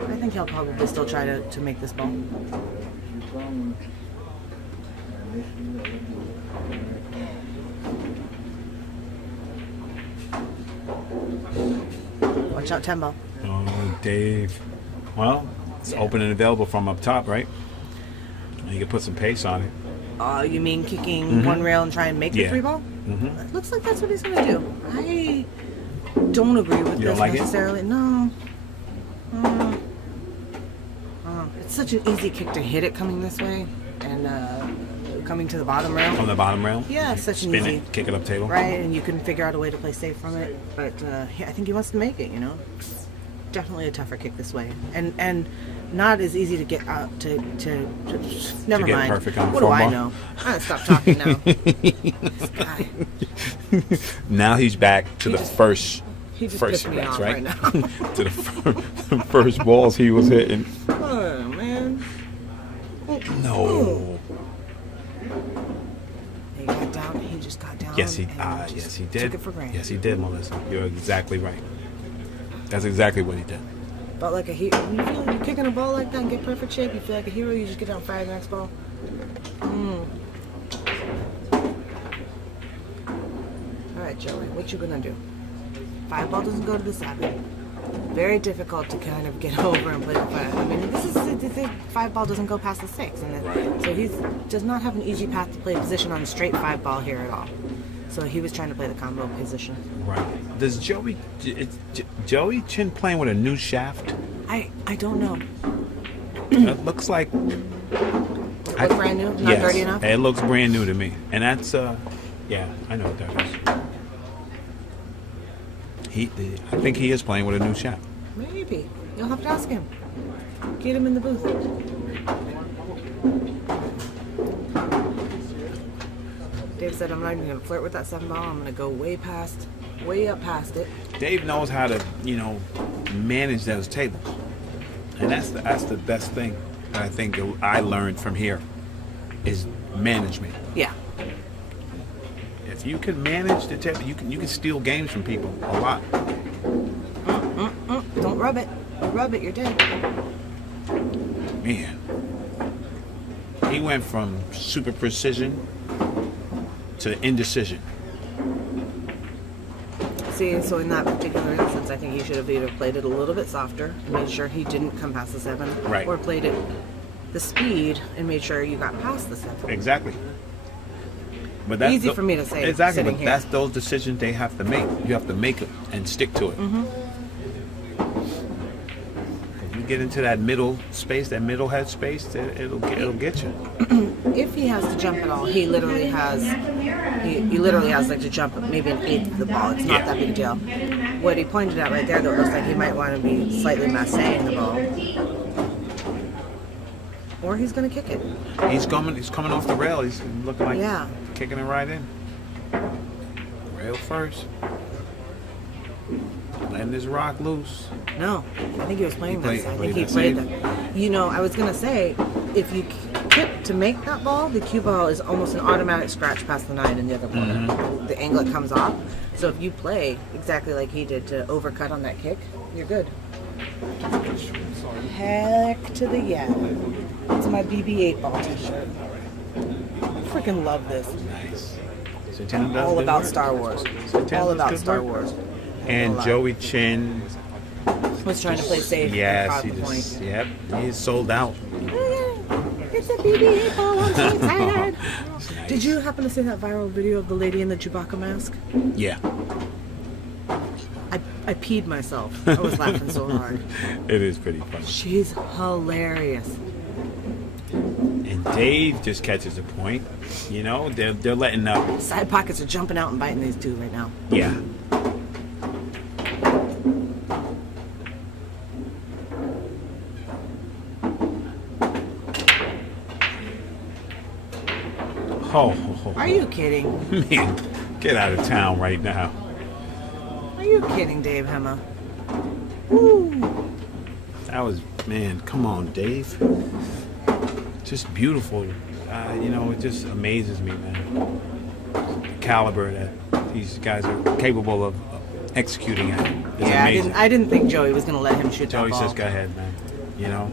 I think he'll probably still try to make this ball. Watch out, 10 ball. Oh, Dave. Well, it's open and available from up top, right? And you can put some pace on it. You mean kicking one rail and try and make the Yeah. 3 ball? It looks like that's what he's going to do. I don't agree with You this don't like it? necessarily. No. It's such an easy kick to hit it coming this way and coming to the bottom rail. From the bottom rail? Yeah, it's such an Spin easy. it, kick it up table. Right, and you can figure out a way to play safe from it. But I think he wants to make it, Definitely a tougher kick this way. And not as easy to get out to never get mind. perfect on What do four I ball? know? I'm going to stop talking now. This guy. Now he's back to the just- first He just first pissed me scratch, off right? right now. To the first balls he was hitting. Oh, man. No. He got down. He just got down. Yes, he and just yes he did. Took it for granted. Yes, he did, Melissa. You're exactly right. That's exactly what he did. Felt like a hero. You feel like you're kicking a ball like that and get perfect shape. You feel like a hero. You just get down and fire the next ball. All right, Joey. What you gonna do? 5 ball doesn't go to the 7. Very difficult to kind of get over and play the 5. I mean, this is 5 ball doesn't go past the 6, and so he does not have an easy path to play position on a straight 5 ball here at all. So he was trying to play the combo position. Right. Does Joey Chin playing with a new shaft? I don't know. It looks like Look brand new, not yes, dirty enough. it looks brand new to me, and that's yeah, I know what that is. I think he is playing with a new shaft. Maybe. You'll have to ask him. Get him in the booth. Dave said, I'm not even going to flirt with that 7 ball. I'm going to go way up past it. Dave knows how to, manage those tables, and that's the best thing that I think that I learned from here is management. Yeah. If you can manage the table, you can steal games from people a lot. Don't rub it. Rub it, you're dead. Man, he went from super precision to indecision. See, so in that particular instance, I think he should have either played it a little bit softer and made sure he didn't come past the 7. Right. Or played it the speed and made sure you got past the 7. Exactly. But that's Easy for me to say, Exactly, sitting but here. that's those decisions they have to make. You have to make it and stick to it. If you get into that middle space, that middle head space, it'll get you. If he has to jump at all, he literally has like to jump maybe an 1/8 of the ball. It's not Yeah. that big a deal. What he pointed out right there, though, it looks like he might want to be slightly massaging the ball. Or he's going to kick it. He's coming off the rail. He's looking like Yeah. kicking it right in. Rail first. Letting his rock loose. No, I think he was playing He this. I played think he that played safe. that. I was going to say, if you kick to make that ball, the cue ball is almost an automatic scratch past the 9 in the other corner. Mm-hmm. The angle it comes off. So if you play exactly like he did to overcut on that kick, you're good. Heck to the yeah. It's my BB-8 ball t-shirt. Freaking love this. Nice. So Tatum does All good about work. Star Wars. So Tatum All does about good Star work. Wars. And All Joey Chin Was trying to play safe. Yes, and he caught the point. just, yep, he's sold out. It's a BB-8 ball. I'm so excited. Did you happen to see that viral video of the lady in the Chewbacca mask? Yeah, I peed myself. I was laughing so hard. it is pretty funny. She's hilarious. And Dave just catches the point. You know, they're letting up. Side pockets are jumping out and biting these two right now. Yeah. Oh, Are you kidding? man, get out of town right now. Are you kidding, Dave Hemmah? Woo! That was, man, come on, Dave. Just beautiful. You know, it just amazes me, man. The caliber that these guys are capable of executing at is Yeah, amazing. I didn't think Joey was going to let him shoot Joey that ball. says, go ahead, man. You know,